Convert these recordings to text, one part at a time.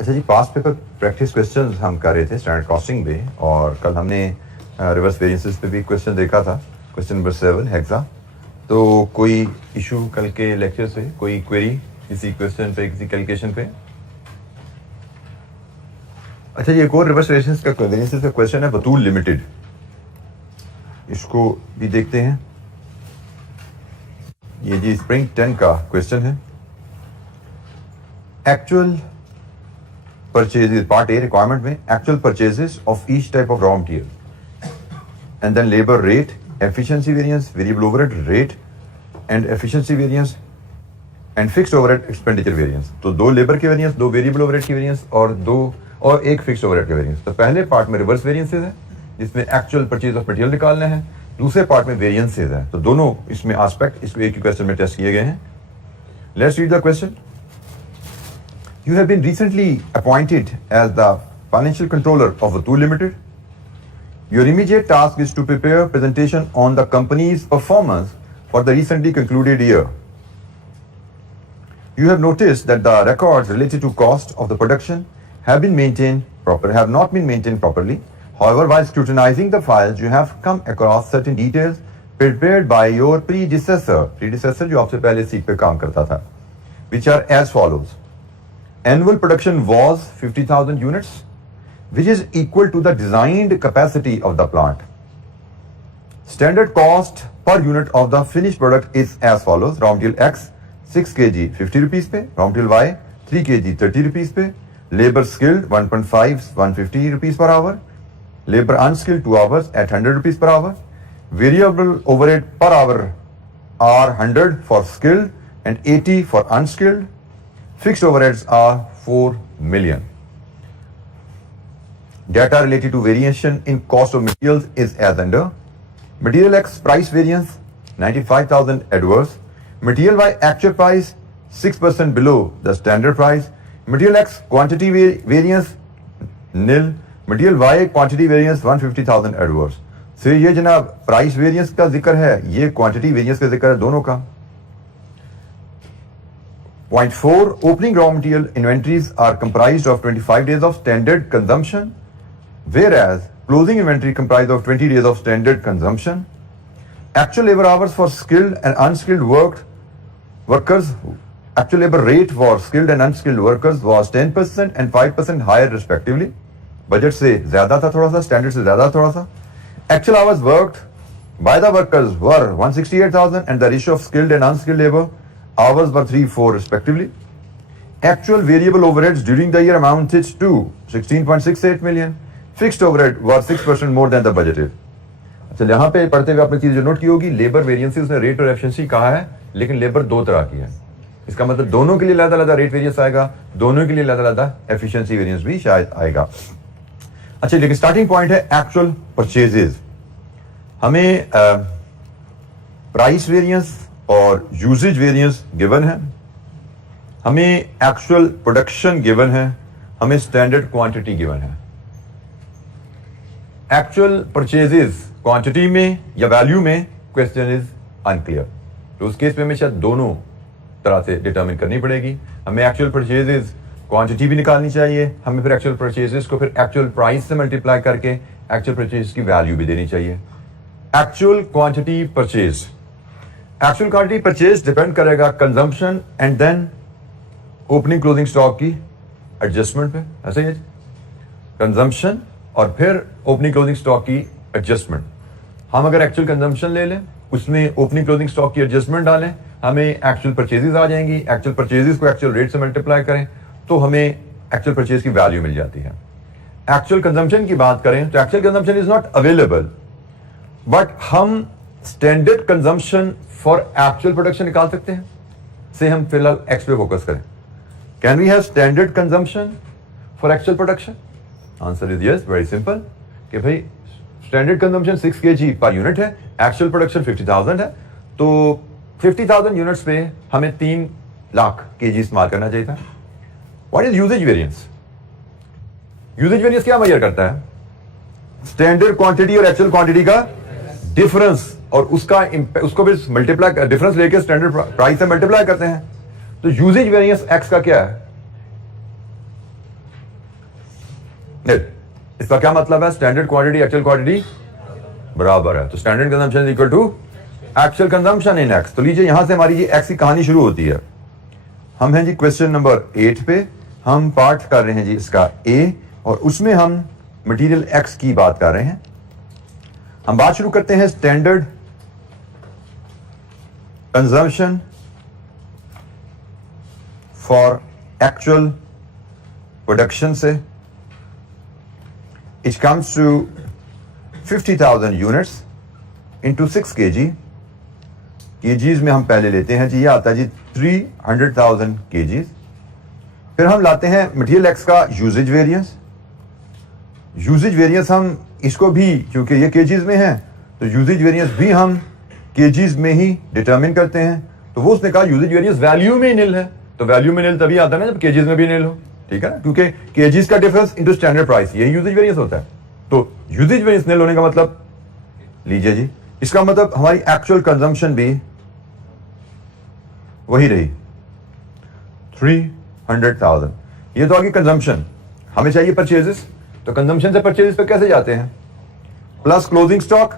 अच्छा जी, past paper practice questions हम कर रहे थे स्टैंडर्ड कॉस्टिंग पे, और कल हमने रिवर्स वेरिएंसेस पे भी क्वेश्चन देखा था, क्वेश्चन नंबर 7 हेक्सा। तो कोई इशू कल के लेक्चर से, कोई क्वेरी किसी क्वेश्चन पे, किसी कैलकुलेशन पे? अच्छा जी, एक और रिवर्स वेरिएंसेस का क्वेश्चन है बतूल लिमिटेड, इसको भी देखते हैं। ये जी स्प्रिंग 10 का क्वेश्चन है। Actual purchases, part A requirement में actual purchases of each type of raw material and then labour rate, efficiency variance, variable overhead rate and efficiency variance and fixed overhead expenditure variance. तो 2 labour के variance, 2 variable overhead की variance और एक fixed overhead के variance. तो पहले part में reverse variances है जिसमें एक्चुअल परचेज ऑफ मटेरियल निकालना है, दूसरे पार्ट में वेरिएंसेस है। तो दोनों इसमें एस्पेक्ट इस एक ही क्वेश्चन में टेस्ट किए गए हैं। Let's read the question. You have been recently appointed as the financial controller of Vatul Limited. Your immediate task is to prepare a presentation on the company's performance for the recently concluded year. You have noticed that the records related to cost of the production have not been maintained properly. However, while scrutinizing the files, you have come across certain details prepared by your predecessor जो आपसे पहले seat पे काम करता था, which are as follows. Annual production was 50,000 units, which is equal to the designed capacity of the plant. Standard cost per unit of the finished product is as follows. Raw material X 6 kg 50 rupees पे, raw material Y 3 kg 30 rupees पे, labor skilled 1.5 150 rupees per hour, labor unskilled 2 hours at 100 rupees per hour, variable overhead per hour are 100 for skilled and 80 for unskilled. Fixed overheads are 4 million. Data related to variation in cost of materials is as under. Material X price variance 95,000 adverse. Material Y actual price 6% below the standard price. Material X quantity variance nil. Material Y quantity variance 150,000 adverse. So ये जनाब price variance का जिक्र है, ये quantity variance का जिक्र है, दोनों का। Point 4, opening raw material inventories are comprised of 25 days of standard consumption, whereas closing inventory comprised of 20 days of standard consumption. Actual labor hours for skilled and unskilled workers, actual labor rate for skilled and unskilled workers was 10% and 5% higher respectively. Budget से ज्यादा था थोड़ा सा, standard से ज्यादा थोड़ा सा. Actual hours worked by the workers were 168,000 and the ratio of skilled and unskilled labor hours were 3-4 respectively. Actual variable overheads during the year amounted to 16.68 million. Fixed overhead were 6% more than the budgeted. अच्छा, यहाँ पे पढ़ते हुए आपने चीज जो note की होगी, लेबर वेरिएंसेस में रेट और एफिशिएंसी कहा है, लेकिन लेबर 2 तरह की है। इसका मतलब दोनों के लिए अलग-अलग रेट वेरिएंस आएगा, दोनों के लिए अलग-अलग एफिशिएंसी वेरिएंस भी शायद आएगा। अच्छा, लेकिन स्टार्टिंग पॉइंट है एक्चुअल परचेजेस। हमें प्राइस वेरिएंस और यूजेज वेरिएंस गिवन है, हमें एक्चुअल प्रोडक्शन गिवन है, हमें स्टैंडर्ड क्वांटिटी गिवन है। एक्चुअल परचेजेस क्वांटिटी में या वैल्यू में क्वेश्चन इज अनक्लियर, तो उस केस में हमें शायद दोनों तरह से डिटरमिन करनी पड़ेगी। हमें एक्चुअल परचेजेस क्वांटिटी भी निकालनी चाहिए, हमें फिर एक्चुअल परचेजेस को फिर एक्चुअल प्राइस से मल्टीप्लाई करके एक्चुअल परचेज की वैल्यू भी देनी चाहिए। Actual quantity purchase, actual quantity purchase depend करेगा consumption and then opening closing stock की एडजस्टमेंट पे। ऐसे ही कंजम्पशन और फिर ओपनिंग क्लोजिंग स्टॉक की एडजस्टमेंट। हम अगर एक्चुअल कंजम्पशन ले लें, उसमें ओपनिंग क्लोजिंग स्टॉक की एडजस्टमेंट डालें, हमें एक्चुअल परचेजेस आ जाएंगी। एक्चुअल परचेजेस को एक्चुअल रेट से मल्टीप्लाई करें तो हमें एक्चुअल परचेज की वैल्यू मिल जाती है। एक्चुअल कंजम्पशन की बात करें तो actual consumption is not available, but हम standard consumption for actual production निकाल सकते हैं। से हम फिलहाल एक्स पे फोकस करें। Can we have standard consumption for actual production? Answer is yes, very simple, कि भाई standard consumption 6 kg per unit है, एक्चुअल प्रोडक्शन 50,000 है, तो 50,000 यूनिट्स पे हमें 3 लाख kg इस्तेमाल करना चाहिए था। What is usage variance? Usage variance क्या मेजर करता है? स्टैंडर्ड क्वांटिटी और एक्चुअल क्वांटिटी का डिफरेंस, और उसको भी मल्टीप्लाई, डिफरेंस लेके स्टैंडर्ड प्राइस से मल्टीप्लाई करते हैं। तो यूजेज वेरिएंस एक्स का क्या है? नील। इसका क्या मतलब है? स्टैंडर्ड क्वांटिटी एक्चुअल क्वांटिटी बराबर है, तो standard consumption equal to actual consumption in X. तो लीजिए यहां से हमारी जी एक्स की कहानी शुरू होती है। हम हैं जी क्वेश्चन नंबर 8 पे, हम पार्ट कर रहे हैं जी इसका ए, और उसमें हम मटेरियल एक्स की बात कर रहे हैं। हम बात शुरू करते हैं standard consumption for actual production से। It comes to 50,000 units into 6 kg। KGs में हम पहले लेते हैं जी, ये आता है जी 300,000 kgs। फिर हम लाते हैं मटेरियल एक्स का यूजेज वेरिएंस। यूजेज वेरिएंस हम इसको भी, क्योंकि ये केजीज में है, तो यूजेज वेरिएंस भी हम केजीज में ही डिटरमिन करते हैं। तो वो उसने कहा यूजेज वेरिएंस वैल्यू में निल है, तो वैल्यू में निल तभी आता है ना जब केजीज में भी निल हो, ठीक है ना, क्योंकि केजीज का डिफरेंस इनटू स्टैंडर्ड प्राइस, यही यूजेज वेरिएंस होता है। तो यूजेज वेरिएंस निल होने का मतलब, लीजिए जी, इसका मतलब हमारी एक्चुअल कंजम्पशन भी वही रही 300,000। ये तो आगे कंजम्पशन, हमें चाहिए परचेजेस, तो कंजम्पशन से परचेजेस पे कैसे जाते हैं? Plus closing stock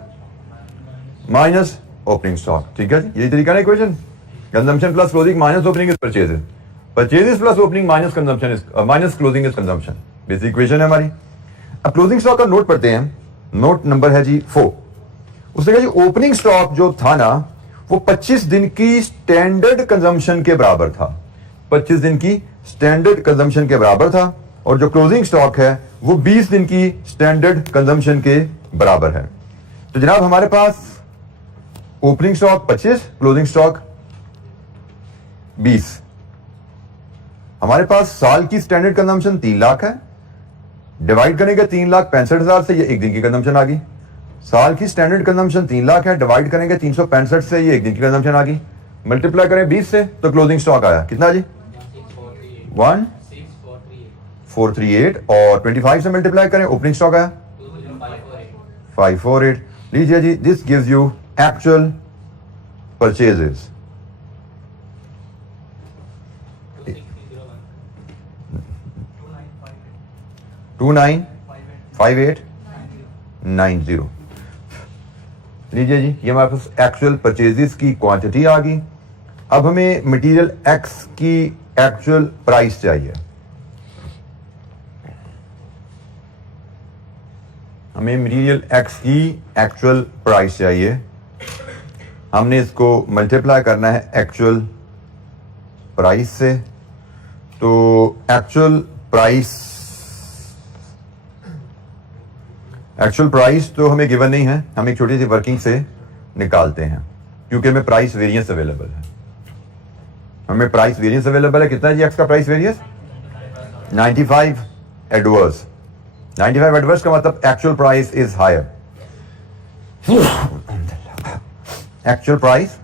minus opening stock, ठीक है जी, यही तरीका है equation. Consumption plus closing minus opening is purchases, purchases plus opening minus consumption is minus closing is consumption. Basic equation है हमारी। अब क्लोजिंग स्टॉक का नोट पढ़ते हैं, नोट नंबर है जी 4। उसने कहा जी ओपनिंग स्टॉक जो था ना वो 25 दिन की स्टैंडर्ड कंजम्पशन के बराबर था, 25 दिन की स्टैंडर्ड कंजम्पशन के बराबर था, और जो क्लोजिंग स्टॉक है वो 20 दिन की स्टैंडर्ड कंजम्पशन के बराबर है। तो जनाब हमारे पास ओपनिंग स्टॉक 25, क्लोजिंग स्टॉक 20। हमारे पास साल की स्टैंडर्ड कंजम्पशन 3 लाख है, डिवाइड करेंगे 3,65,000 से, ये एक दिन की कंजम्पशन आ गई। साल की स्टैंडर्ड कंजम्पशन 3 लाख है, डिवाइड करेंगे 365 से, ये एक दिन की कंजम्पशन आ गई। मल्टीप्लाई करें 20 से, तो क्लोजिंग स्टॉक आया कितना जी? 1438, और 25 से मल्टीप्लाई करें, ओपनिंग स्टॉक आया 548। लीजिए जी, this gives you actual purchases. $295890। लीजिए जी, ये हमारे पास एक्चुअल परचेजेस की क्वांटिटी आ गई। अब हमें मटेरियल एक्स की एक्चुअल प्राइस चाहिए। हमें मटेरियल एक्स की एक्चुअल प्राइस चाहिए। हमने इसको मल्टीप्लाई करना है एक्चुअल प्राइस से। तो एक्चुअल प्राइस तो हमें गिवन नहीं है, हम एक छोटी सी वर्किंग से निकालते हैं, क्योंकि हमें प्राइस वेरिएंस अवेलेबल है। हमें प्राइस वेरिएंस अवेलेबल है, कितना है जी एक्स का प्राइस वेरिएंस? 95 एडवर्स। 95 एडवर्स का मतलब actual price is higher. Actual price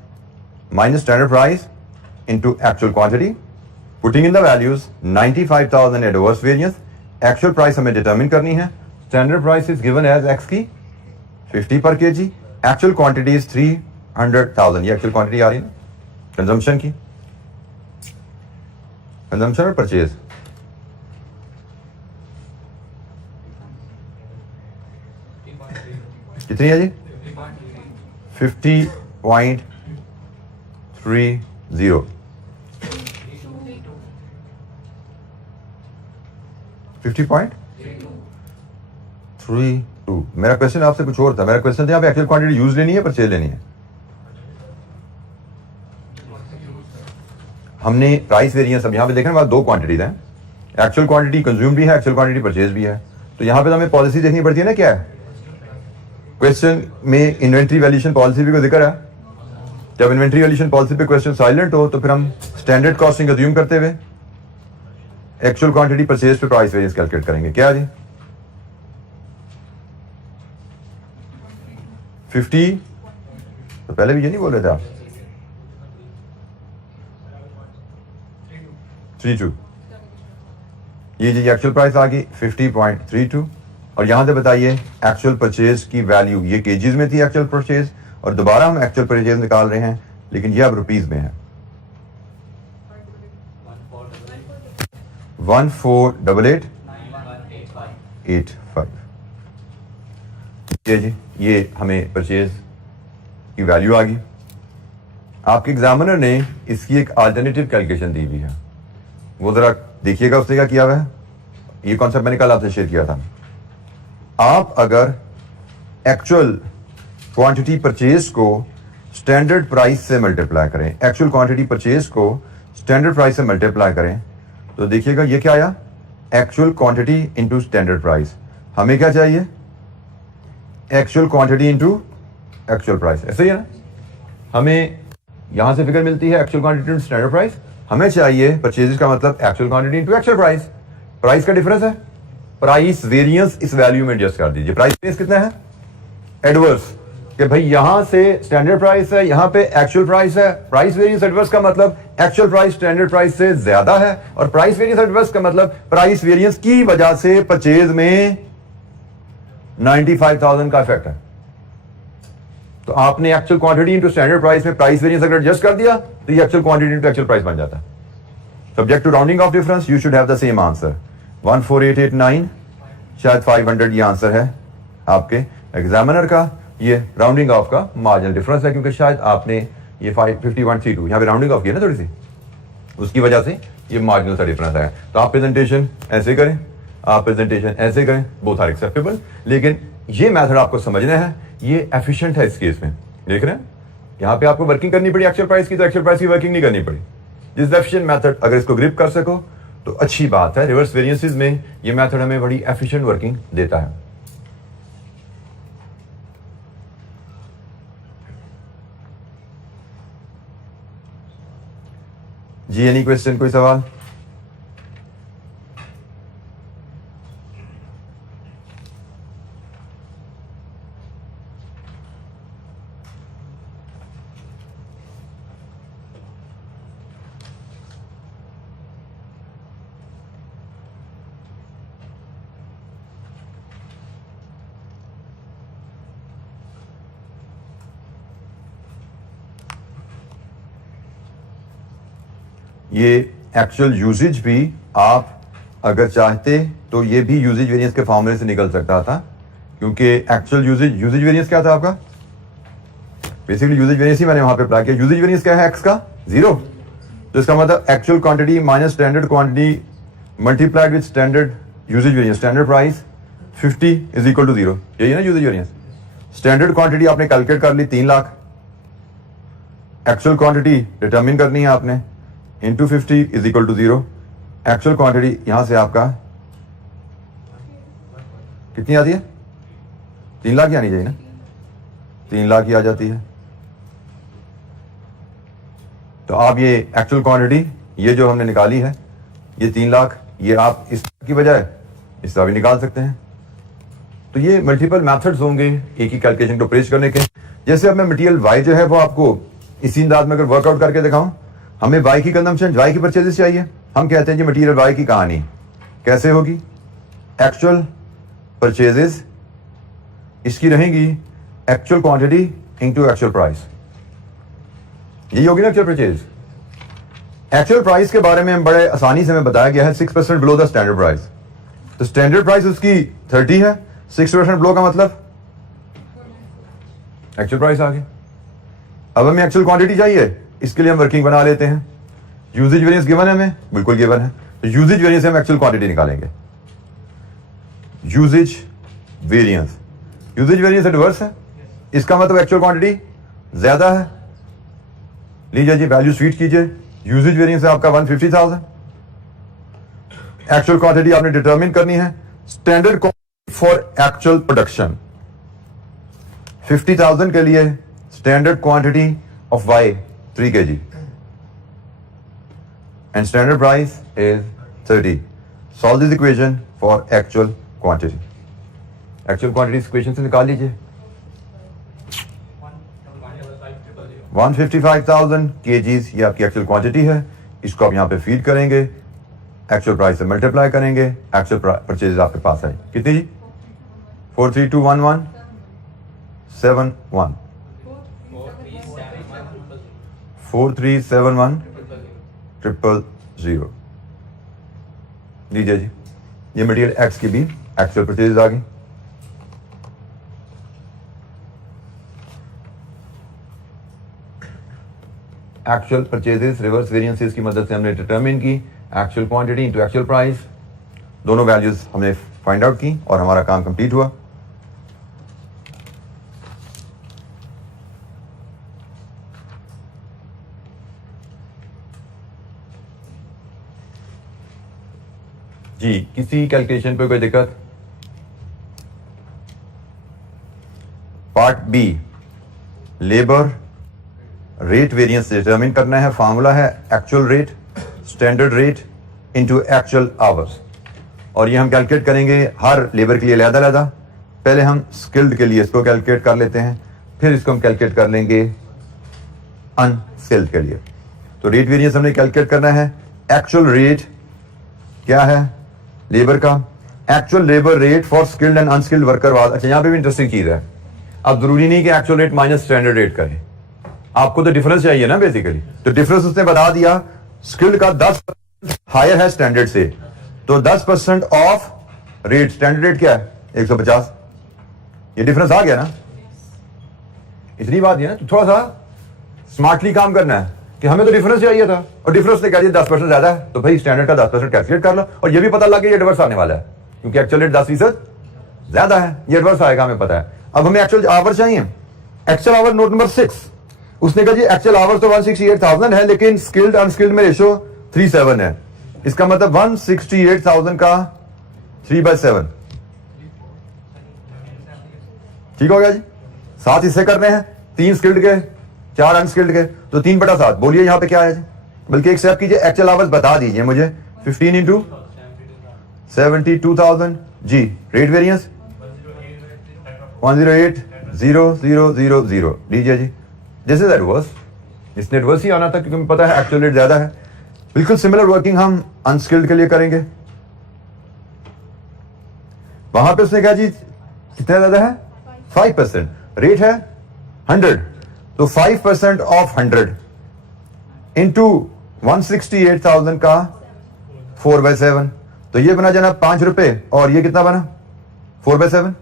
minus standard price into actual quantity, putting in the values 95,000 adverse variance. Actual price हमें डिटरमिन करनी है। Standard price is given as X की 50 पर KG, actual quantity is 300,000। ये actual quantity आ रही है ना consumption की, कंजम्पशन और परचेज। कितनी है जी? 50.30। 50.32। मेरा क्वेश्चन आपसे कुछ और था। मेरा क्वेश्चन था यहाँ पे एक्चुअल क्वांटिटी यूज लेनी है, परचेज लेनी है? हमने प्राइस वेरिएंस, अब यहाँ पे देखने के बाद 2 क्वांटिटीज हैं, एक्चुअल क्वांटिटी कंज्यूम भी है, एक्चुअल क्वांटिटी परचेज भी है। तो यहाँ पे तो हमें पॉलिसी देखनी पड़ती है ना, क्या है क्वेश्चन में इन्वेंट्री वैल्यूएशन पॉलिसी भी को जिक्र है। जब इन्वेंट्री वैल्यूएशन पॉलिसी पे क्वेश्चन साइलेंट हो तो फिर हम स्टैंडर्ड कॉस्टिंग अज्यूम करते हुए एक्चुअल क्वांटिटी परचेज पे प्राइस वेरिएंस कैलकुलेट करेंगे। क्या जी? 50, तो पहले भी ये नहीं बोल रहे थे आप? 32। ये जी एक्चुअल प्राइस आ गई 50.32। और यहां से बताइए एक्चुअल परचेज की वैल्यू, ये केजीज में थी एक्चुअल परचेज, और दोबारा हम एक्चुअल परचेज निकाल रहे हैं, लेकिन ये अब रुपीज में है। 1488 185। जी ये हमें परचेज की वैल्यू आ गई। आपके एग्जामिनर ने इसकी एक अल्टरनेटिव कैलकुलेशन दी हुई है, वो जरा देखिएगा उसने क्या किया हुआ है। ये कॉन्सेप्ट मैंने कल आपसे शेयर किया था। आप अगर एक्चुअल क्वांटिटी परचेज को स्टैंडर्ड प्राइस से मल्टीप्लाई करें, एक्चुअल क्वांटिटी परचेज को स्टैंडर्ड प्राइस से मल्टीप्लाई करें, तो देखिएगा ये क्या आया, actual quantity into standard price. हमें क्या चाहिए, actual quantity into actual price, ऐसे ही है ना। हमें यहां से फिगर मिलती है actual quantity into standard price, हमें चाहिए परचेजेस का मतलब actual quantity into actual price. Price का डिफरेंस है, प्राइस वेरिएंस इस वैल्यू में एडजस्ट कर दीजिए। प्राइस वेरिएंस कितना है, एडवर्स, कि भाई यहां से स्टैंडर्ड प्राइस है, यहां पे एक्चुअल प्राइस है। प्राइस वेरिएंस एडवर्स का मतलब एक्चुअल प्राइस स्टैंडर्ड प्राइस से ज्यादा है, और प्राइस वेरिएंस एडवर्स का मतलब प्राइस वेरिएंस की वजह से परचेज में 95,000 का इफेक्ट है। तो आपने actual quantity into standard price में प्राइस वेरिएंस अगर एडजस्ट कर दिया तो ये actual quantity into actual price बन जाता है। Subject to rounding off difference you should have the same answer. 14889 शायद 500 ये आंसर है आपके एग्जामिनर का। ये राउंडिंग ऑफ का मार्जिनल डिफरेंस है, क्योंकि शायद आपने ये 5132 यहाँ पे राउंडिंग ऑफ किया ना थोड़ी सी, उसकी वजह से ये मार्जिनल सा डिफरेंस है। तो आप प्रेजेंटेशन ऐसे करें, आप प्रेजेंटेशन ऐसे करें, बोथ आर एक्सेप्टेबल। लेकिन ये मेथड आपको समझना है, ये एफिशिएंट है इस केस में। देख रहे हैं यहाँ पे आपको वर्किंग करनी पड़ी एक्चुअल प्राइस की, तो एक्चुअल प्राइस की वर्किंग नहीं करनी पड़ी। दिस एफिशिएंट मेथड, अगर इसको ग्रिप कर सको तो अच्छी बात है। रिवर्स वेरिएंसेस में ये मेथड हमें बड़ी एफिशिएंट वर्किंग देता है। जी एनी क्वेश्चन, कोई सवाल? ये एक्चुअल यूजेज भी आप अगर चाहते तो ये भी यूजेज वेरिएंस के फॉर्मूले से निकल सकता था, क्योंकि एक्चुअल यूजेज वेरिएंस क्या था आपका, बेसिकली यूजेज वेरिएंस ही मैंने वहां पे अप्लाई किया। यूजेज वेरिएंस क्या है, एक्स का 0, तो इसका मतलब actual quantity minus standard quantity multiplied with standard usage variance, standard price 50 is equal to 0, यही है ना यूजेज वेरिएंस। स्टैंडर्ड क्वांटिटी आपने कैलकुलेट कर ली 3 लाख, एक्चुअल क्वांटिटी डिटरमिन करनी है आपने, into 50 is equal to 0। Actual quantity यहां से आपका कितनी आती है, 3 लाख ही आनी चाहिए ना, 3 लाख ही आ जाती है। तो आप ये एक्चुअल क्वांटिटी ये जो हमने निकाली है ये 3 लाख, ये आप इस की बजाय इस तरह भी निकाल सकते हैं। तो ये मल्टीपल मेथड्स होंगे एक ही कैलकुलेशन को प्रेस करने के। जैसे अब मैं मटेरियल वाई जो है वो आपको इसी अंदाज में अगर वर्कआउट करके दिखाऊं, हमें वाई की कंजम्पशन, वाई की परचेजेस चाहिए, हम कहते हैं जी मटेरियल वाई की कहानी कैसे होगी, एक्चुअल परचेजेस इसकी रहेंगी actual quantity into actual price, यही होगी ना एक्चुअल परचेज। एक्चुअल प्राइस के बारे में बड़े आसानी से हमें बताया गया है 6% बिलो द स्टैंडर्ड प्राइस। तो स्टैंडर्ड प्राइस उसकी 30 है, 6% बिलो का मतलब एक्चुअल प्राइस आ गई। अब हमें एक्चुअल क्वांटिटी चाहिए, इसके लिए हम वर्किंग बना लेते हैं। यूजेज वेरिएंस गिवन है हमें, बिल्कुल गिवन है, तो यूजेज वेरिएंस से हम एक्चुअल क्वांटिटी निकालेंगे। Usage variance, usage variance adverse है, इसका मतलब एक्चुअल क्वांटिटी ज्यादा है। लीजिए जी वैल्यू स्वीट कीजिए, यूजेज वेरिएंस है आपका 150,000, एक्चुअल क्वांटिटी आपने डिटरमिन करनी है, standard quantity for actual production 50,000 के लिए standard quantity of Y 3 kg and standard price is 30. Solve this equation for actual quantity. Actual quantity equation से निकाल लीजिए। 155,000 kgs ये आपकी एक्चुअल क्वांटिटी है, इसको आप यहां पे फीड करेंगे, एक्चुअल प्राइस से मल्टीप्लाई करेंगे, एक्चुअल परचेज आपके पास है कितनी जी, 4321171 4371 000। लीजिए जी ये मटेरियल एक्स की भी एक्चुअल परचेज आ गई। एक्चुअल परचेजेस रिवर्स वेरिएंसेस की मदद से हमने डिटरमिन की actual quantity into actual price, दोनों वैल्यूज हमने फाइंड आउट की और हमारा काम कंप्लीट हुआ। जी, किसी कैलकुलेशन पे कोई दिक्कत? Part B, labour rate variance determine करना है। फार्मूला है actual rate standard rate into actual hours, और ये हम कैलकुलेट करेंगे हर लेबर के लिए अलग-अलग। पहले हम स्किल्ड के लिए इसको कैलकुलेट कर लेते हैं, फिर इसको हम कैलकुलेट कर लेंगे अनस्किल्ड के लिए। तो रेट वेरिएंस हमने कैलकुलेट करना है। एक्चुअल रेट क्या है लेबर का? Actual labour rate for skilled and unskilled worker was. अच्छा, यहां पे भी इंटरेस्टिंग चीज है। अब जरूरी नहीं कि actual rate minus standard rate करें, आपको तो डिफरेंस चाहिए ना बेसिकली। तो डिफरेंस उसने बता दिया, स्किल्ड का 10% हायर है स्टैंडर्ड से, तो 10% ऑफ रेट। स्टैंडर्ड रेट क्या है? 150। ये डिफरेंस आ गया ना, इतनी बात है ना। तो थोड़ा सा स्मार्टली काम करना है कि हमें तो डिफरेंस चाहिए था और डिफरेंस ने कह दिया 10% ज्यादा है, तो भाई स्टैंडर्ड का 10% कैलकुलेट कर लो। और ये भी पता लग गया ये रिवर्स आने वाला है, क्योंकि एक्चुअल रेट 10% ज्यादा है, ये रिवर्स आएगा, हमें पता है। अब हमें एक्चुअल आवर चाहिए। एक्चुअल आवर नोट नंबर 6, उसने कहा जी एक्चुअल आवर तो 168,000 है, लेकिन स्किल्ड अनस्किल्ड में रेशो 3:7 है। इसका मतलब 168,000 का 3/7 ठीक हो गया जी। 7 हिस्से करने हैं, 3 स्किल्ड के 4 अनस्किल्ड के, तो 3/7। बोलिए यहां पे क्या है जी? बल्कि एक स्टेप कीजिए, एक्चुअल आवर्स बता दीजिए मुझे। 15 इंटू 72,000 जी। रेट वेरिएंस 108,0,0,0,0 लीजिए जी। दिस इज एडवर्स, इसने एडवर्स ही आना था क्योंकि पता है एक्चुअल रेट ज्यादा है। बिल्कुल सिमिलर वर्किंग हम अनस्किल्ड के लिए करेंगे। वहां पे उसने कहा जी कितना ज्यादा है? 5%। रेट है 100, तो 5% ऑफ 100 इंटू 168,000 का 4/7, तो ये बना जाना 5 रुपए। और ये कितना बना? 4/7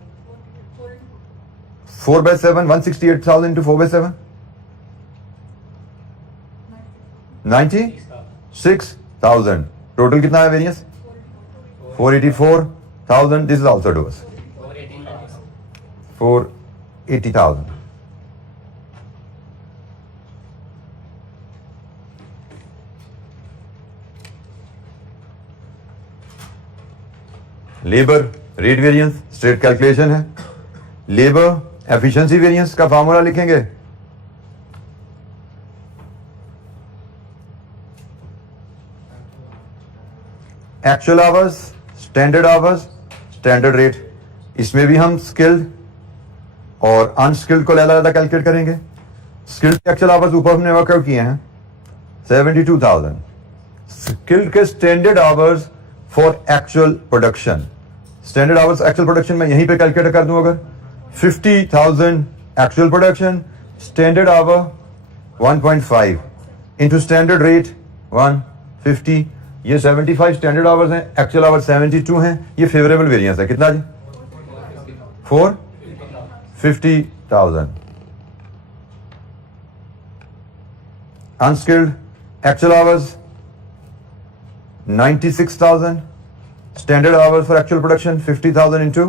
168,000 इंटू 4/7 96,000। टोटल कितना है variance? 484,000। This is also dose 480,000। Labour rate variance straight calculation है। लेबर एफिशिएंसी वेरिएंस का फॉर्मूला लिखेंगे। Actual hours standard hours standard rate. इसमें भी हम स्किल्ड और अनस्किल्ड को अलग-अलग कैलकुलेट करेंगे। स्किल्ड के एक्चुअल आवर्स ऊपर हमने वर्कआउट किए हैं 72,000। स्किल्ड के standard hours for actual production, standard hours actual production में यहीं पे कैलकुलेट कर दूं। अगर 50,000 actual production, standard our 1.5 into standard rate 150, ये 75 स्टैंडर्ड आवर्स हैं, एक्चुअल आवर 72 हैं। ये फेवरेबल वेरिएंस है कितना जी? 450,000। Unskilled actual hours 96,000, standard hours for actual production 50,000 into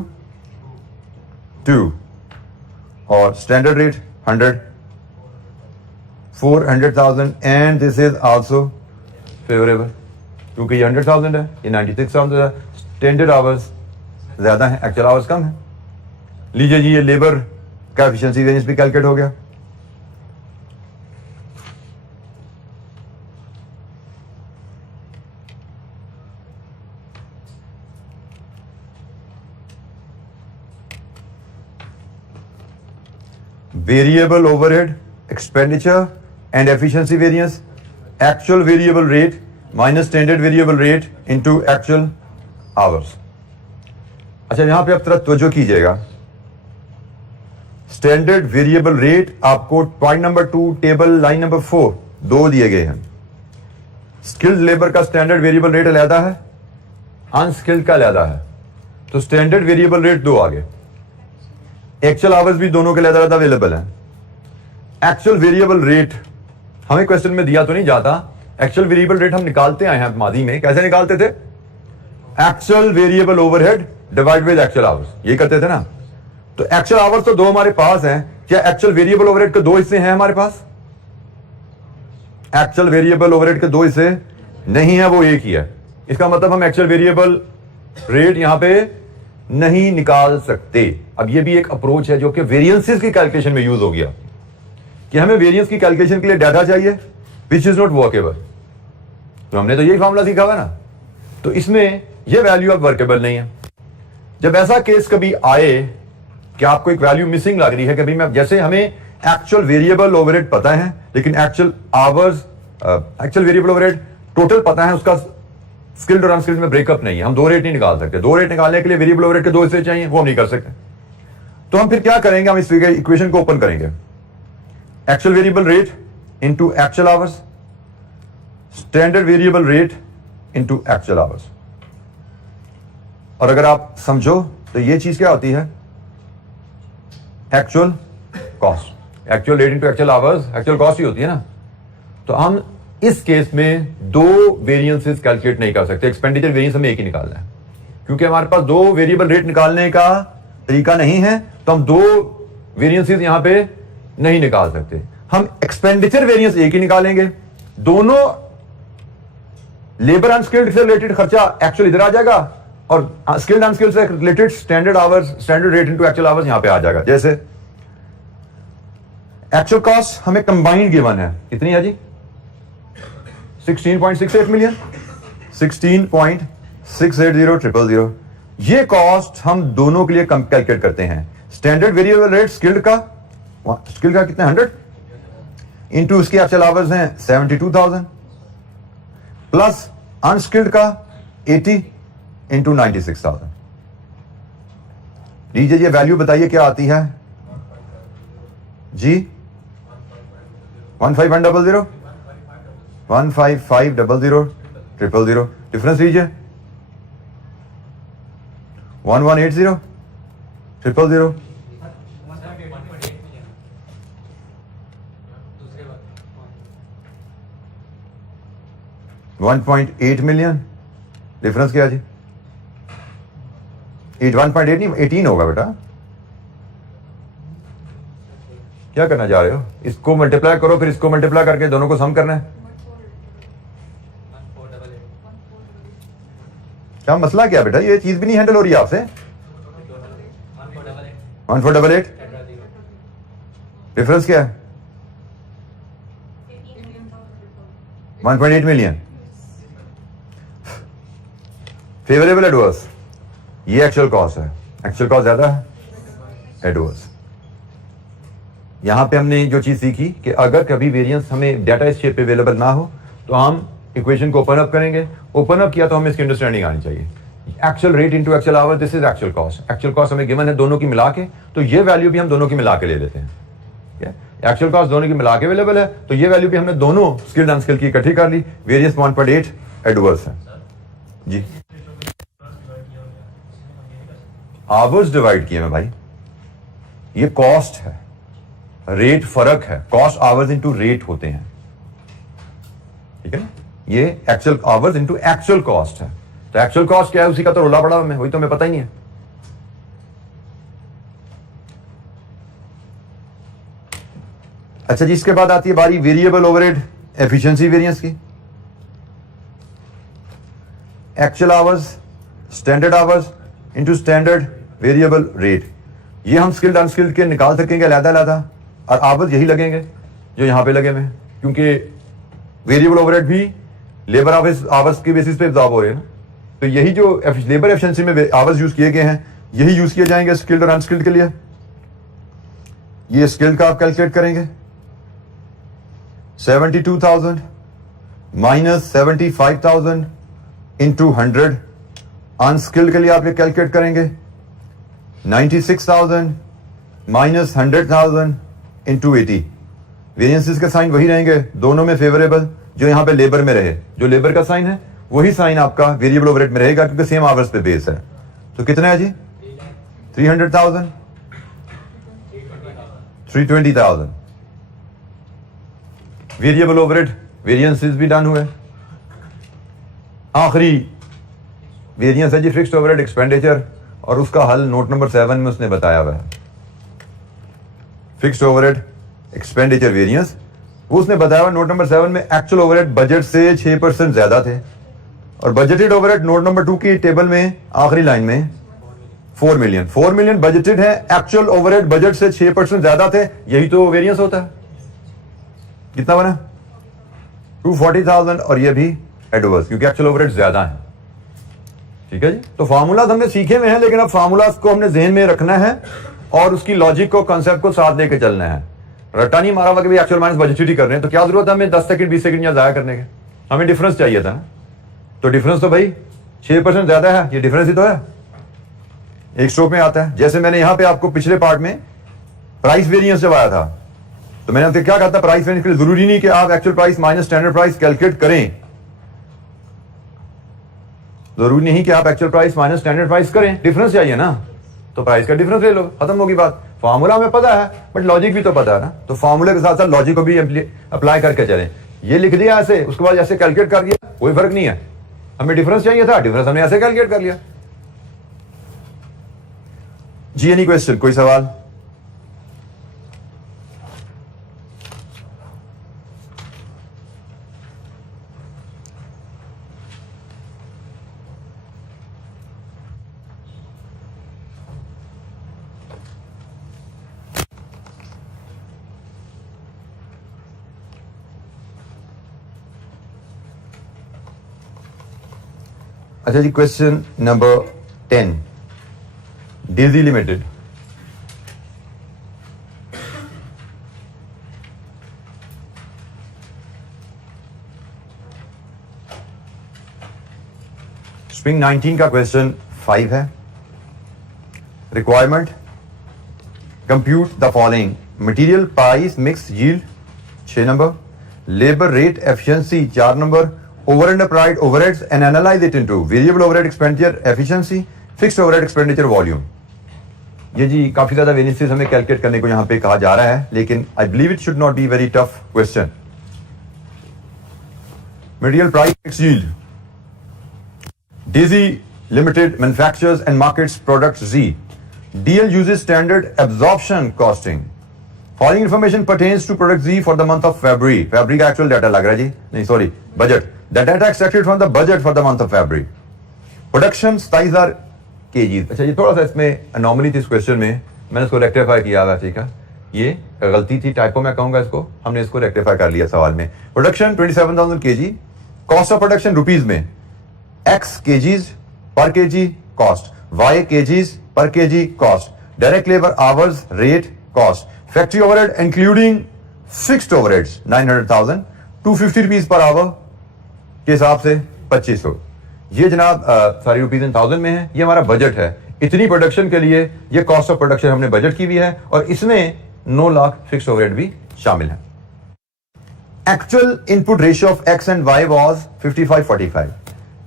2, और standard rate 100, 400,000। And this is also favourable क्योंकि ये 100,000 है, ये 96,000 है। स्टैंडर्ड आवर्स ज्यादा है, एक्चुअल आवर्स कम है। लीजिए जी, ये लेबर का एफिशिएंसी वेरिएंस भी कैलकुलेट हो गया। Variable overhead expenditure and efficiency variance, actual variable rate minus standard variable rate into actual hours. अच्छा, यहां पे आप तरह तवज्जो कीजिएगा। स्टैंडर्ड वेरिएबल रेट आपको point number 2 table line number 4 2 दिए गए हैं। स्किल्ड लेबर का स्टैंडर्ड वेरिएबल रेट अलहदा है, अनस्किल्ड का अलहदा है। तो स्टैंडर्ड वेरिएबल रेट 2 आ गए, एक्चुअल आवर्स भी दोनों के लिए अलग अवेलेबल है। एक्चुअल वेरिएबल रेट हमें क्वेश्चन में दिया तो नहीं जाता, एक्चुअल वेरिएबल रेट हम निकालते आए हैं मादी में। कैसे निकालते थे? Actual variable overhead divide with actual hours, ये करते थे ना। तो एक्चुअल आवर्स तो 2 हमारे पास हैं, क्या एक्चुअल वेरिएबल ओवरहेड के 2 हिस्से हैं हमारे पास? एक्चुअल वेरिएबल ओवरहेड के 2 हिस्से नहीं है, वो एक ही है। इसका मतलब हम एक्चुअल वेरिएबल रेट यहां पे नहीं निकाल सकते। अब ये भी एक अप्रोच है जो कि वेरिएंसेस की कैलकुलेशन में यूज हो गया कि हमें वेरिएंस की कैलकुलेशन के लिए डाटा चाहिए विच इज नॉट वर्केबल। तो हमने तो यही फॉर्मूला सीखा हुआ ना, तो इसमें ये वैल्यू अब वर्केबल नहीं है। जब ऐसा केस कभी आए कि आपको एक वैल्यू मिसिंग लग रही है, कभी मैं जैसे हमें एक्चुअल वेरिएबल ओवरहेड पता है लेकिन actual hours actual variable overhead total पता है, उसका स्किल्ड और अनस्किल्ड में ब्रेकअप नहीं है, हम 2 रेट नहीं निकाल सकते। 2 रेट निकालने के लिए वेरिएबल ओवरहेड के 2 हिस्से चाहिए, वो हम नहीं कर सकते। तो हम फिर क्या करेंगे, हम इस इक्वेशन को ओपन करेंगे, actual variable rate into actual hours, standard variable rate into actual hours. और अगर आप समझो तो ये चीज क्या होती है, actual cost. Actual rate into actual hours actual cost ही होती है ना। तो हम इस केस में 2 वेरिएंसेस कैलकुलेट नहीं कर सकते, एक्सपेंडिचर वेरिएंस हमें एक ही निकालना है। क्योंकि हमारे पास 2 वेरिएबल रेट निकालने का तरीका नहीं है, तो हम 2 वेरिएंसेस यहां पे नहीं निकाल सकते। हम एक्सपेंडिचर वेरिएंस एक ही निकालेंगे, दोनों लेबर अनस्किल्ड से रिलेटेड खर्चा एक्चुअल इधर आ जाएगा और स्किल्ड अनस्किल्ड से related standard hours standard rate into actual hours यहां पे आ जाएगा। जैसे एक्चुअल कॉस्ट हमें कंबाइंड गिवन है, कितनी है जी? 16.68 मिलियन, 16.680000। ये कॉस्ट हम दोनों के लिए कैलकुलेट करते हैं। स्टैंडर्ड वेरिएबल रेट स्किल्ड का कितना 100 इंटू उसके एक्चुअल आवर्स हैं 72,000 प्लस अनस्किल्ड का 80 इंटू 96,000। लीजिए ये वैल्यू बताइए क्या आती है जी? 15100 1550000। डिफरेंस लीजिए 1180 000। 1.8 मिलियन। डिफरेंस क्या है जी? 1.8 नहीं 18 होगा बेटा। क्या करना चाह रहे हो? इसको मल्टीप्लाई करो, फिर इसको मल्टीप्लाई करके दोनों को सम करना है। क्या मसला क्या बेटा? ये चीज भी नहीं हैंडल हो रही है आपसे। 1488। डिफरेंस क्या है? 1.8 मिलियन। फेवरेबल एडवर्स, ये एक्चुअल कॉस्ट है। एक्चुअल कॉस्ट ज्यादा है, एडवर्स। यहां पे हमने जो चीज सीखी कि अगर कभी वेरिएंस हमें डाटा इस शेप पे अवेलेबल ना हो तो हम इक्वेशन को ओपन अप करेंगे। ओपन अप किया तो हमें इसकी अंडरस्टैंडिंग आनी चाहिए। Actual rate into actual our, this is actual cost. Actual cost हमें गिवन है दोनों की मिला के, तो ये वैल्यू भी हम दोनों की मिला के ले लेते हैं। एक्चुअल कॉस्ट दोनों की मिला के अवेलेबल है, तो ये वैल्यू भी हमने दोनों स्किल्ड अनस्किल्ड की इकट्ठी कर ली। वेरियंस 1.8 एडवर्स है जी। आवर्स डिवाइड किए हैं भाई, ये कॉस्ट है, रेट फर्क है। कॉस्ट आवर्स इनटू रेट होते हैं, ठीक है ना। ये actual hours into actual cost है। तो एक्चुअल कॉस्ट क्या है उसी का तो रोला पड़ा है, वही तो हमें पता ही नहीं है। अच्छा जी, इसके बाद आती है बारी वेरिएबल ओवरहेड एफिशिएंसी वेरिएंस की। Actual hours standard hours into standard variable rate, ये हम स्किल्ड अनस्किल्ड के निकाल सकेंगे अलग-अलग, और आवर्स यही लगेंगे जो यहां पे लगे हुए हैं, क्योंकि वेरिएबल ओवरहेड भी लेबर आवर्स की बेसिस पे एब्जॉर्ब हो रहे हैं। तो यही जो लेबर एफिशिएंसी में आवर्स यूज किए गए हैं, यही यूज किए जाएंगे स्किल्ड और अनस्किल्ड के लिए। ये स्किल्ड का आप कैलकुलेट करेंगे 72,000 माइनस 75,000 इंटू 100। अनस्किल्ड के लिए आप ये कैलकुलेट करेंगे 96,000 माइनस 100,000 इंटू 80। वेरिएंसेस के साइन वही रहेंगे दोनों में फेवरेबल, जो यहां पे लेबर में रहे। जो लेबर का साइन है वही साइन आपका वेरिएबल ओवरहेड में रहेगा, क्योंकि सेम आवर्स पे बेस है। तो कितना है जी? 300,000, 320,000। वेरिएबल ओवरहेड वेरिएंसेस भी डन हुए। आखिरी वेरिएंस है जी फिक्स्ड ओवरहेड एक्सपेंडिचर, और उसका हल नोट नंबर 7 में उसने बताया हुआ है। फिक्स्ड ओवरहेड एक्सपेंडिचर वेरिएंस वो उसने बताया हुआ नोट नंबर 7 में। एक्चुअल ओवरहेड बजट से 6% ज्यादा थे, और बजटेड ओवरहेड नोट नंबर 2 की टेबल में आखिरी लाइन में 4 मिलियन बजटेड है, एक्चुअल ओवरहेड बजट से 6% ज्यादा थे। यही तो वेरिएंस होता है। कितना बना? 240,000, और ये भी एडवर्स क्योंकि एक्चुअल ओवरहेड ज्यादा है। ठीक है जी। तो फार्मूलाज हमने सीखे हुए हैं, लेकिन अब फार्मूलाज को हमने जहन में रखना है और उसकी लॉजिक को, कंसेप्ट को साथ लेके चलना है। रट्टा नहीं मारा हुआ कि एक्चुअल माइनस बजटेड ही कर रहे हैं, तो क्या जरूरत है हमें 10 सेकंड 20 सेकंड या जाया करने के? हमें डिफरेंस चाहिए था ना। तो डिफरेंस तो भाई 6% ज्यादा है, ये डिफरेंस ही तो है, एक स्ट्रोक में आता है। जैसे मैंने यहां पे आपको पिछले पार्ट में प्राइस वेरिएंस जब आया था, तो मैंने आपसे क्या कहा था? प्राइस वेरिएंस के लिए जरूरी नहीं कि आप actual price minus standard price calculate करें, जरूरी नहीं कि आप actual price minus standard price करें, डिफरेंस चाहिए ना, तो प्राइस का डिफरेंस ले लो, खत्म होगी बात। फार्मूला हमें पता है, बट लॉजिक भी तो पता है ना, तो फार्मूले के साथ साथ लॉजिक को भी अप्लाई करके चलें। ये लिख दिया ऐसे, उसके बाद ऐसे कैलकुलेट कर दिया, कोई फर्क नहीं है। हमें डिफरेंस चाहिए था, डिफरेंस हमने ऐसे कैलकुलेट कर लिया। जी एनी क्वेश्चन, कोई सवाल? अच्छा जी, question number 10, Daisy limited. Spring 19 का क्वेश्चन 5 है। Requirement, compute the following: material price mix yield 6 number, labour rate efficiency 4 number, over enterprise overheads and analyze it into variable overhead expenditure efficiency, fixed overhead expenditure volume। ये जी काफी ज्यादा variances हमें calculate करने को यहां पे कहा जा रहा है, लेकिन I believe it should not be very tough question. Material price mix yield, Daisy limited manufactures and markets products Z, DL uses standard absorption costing। Following information pertains to product Z for the month of February। February का actual data लग रहा है जी, नहीं sorry budget. The data extracted from the budget for the month of February। Production 27,000 kgs। अच्छा, ये थोड़ा सा इसमें अनोमली थी इस क्वेश्चन में, मैंने इसको रेक्टिफाई किया हुआ। ठीक है, ये गलती थी, टाइपो मैं कहूंगा इसको, हमने इसको रेक्टिफाई कर लिया सवाल में। Production 27,000 kg, cost of production rupees में x kgs पर kg कॉस्ट, y kgs पर kg cost, direct labour hours rate cost, factory overhead including fixed overheads 900,000, 250 rupees per hour के हिसाब से 2500। ये जनाब सारी रुपीज इन थाउजेंड में है, ये हमारा बजट है। इतनी प्रोडक्शन के लिए ये कॉस्ट ऑफ प्रोडक्शन हमने बजट की हुई है, और इसमें 9 लाख फिक्स्ड ओवरहेड भी शामिल है। Actual input ratio of x and why was 55-45।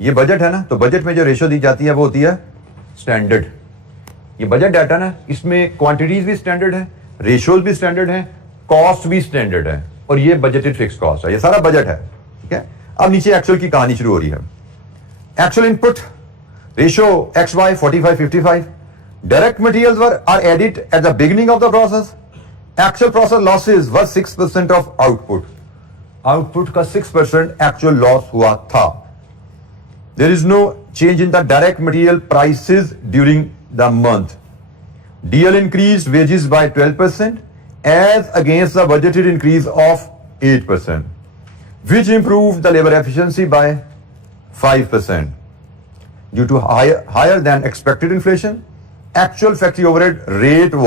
ये बजट है ना, तो बजट में जो रेशियो दी जाती है वो होती है स्टैंडर्ड। ये बजट डाटा ना, इसमें क्वांटिटीज भी स्टैंडर्ड है, रेशियोज भी स्टैंडर्ड है, कॉस्ट भी स्टैंडर्ड है, और ये बजटेड फिक्स कॉस्ट है। ये सारा बजट है। ठीक है, अब नीचे एक्चुअल की कहानी शुरू हो रही है। Actual input ratio X Y 45-55। Direct materials were are added at the beginning of the process. Actual process losses were 6% of output. Output का 6% एक्चुअल लॉस हुआ था। There is no change in the direct material prices during the month. DL increased wages by 12% as against the budgeted increase of 8%, which improved the labor efficiency by 5%. Due to higher than expected inflation, actual factory overhead rate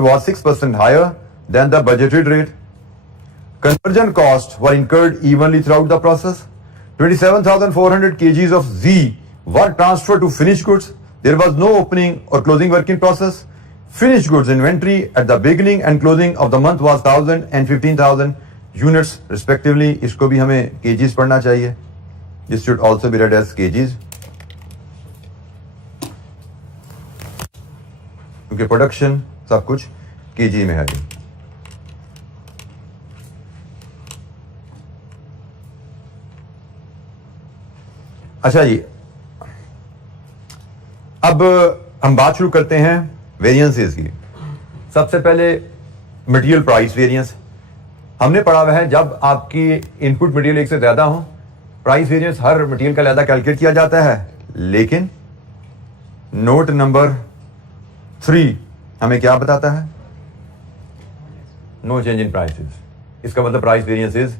was 6% higher than the budgeted rate. Conversion costs were incurred evenly throughout the process. 27,400 kgs of Z were transferred to finished goods. There was no opening or closing work in process. Finished goods inventory at the beginning and closing of the month was 1,000 and 15,000 units respectively. इसको भी हमें kgs पढ़ना चाहिए. This should also be read as kgs. क्योंकि production सब कुछ KG में है जी। अच्छा जी, अब हम बात शुरू करते हैं वेरिएंसेस की। सबसे पहले मटेरियल प्राइस वेरिएंस। हमने पढ़ा हुआ है जब आपकी इनपुट मटेरियल एक से ज्यादा हो, प्राइस वेरिएंस हर मटेरियल का अलग कैलकुलेट किया जाता है, लेकिन नोट नंबर 3 हमें क्या बताता है? No change in prices. इसका मतलब price variance is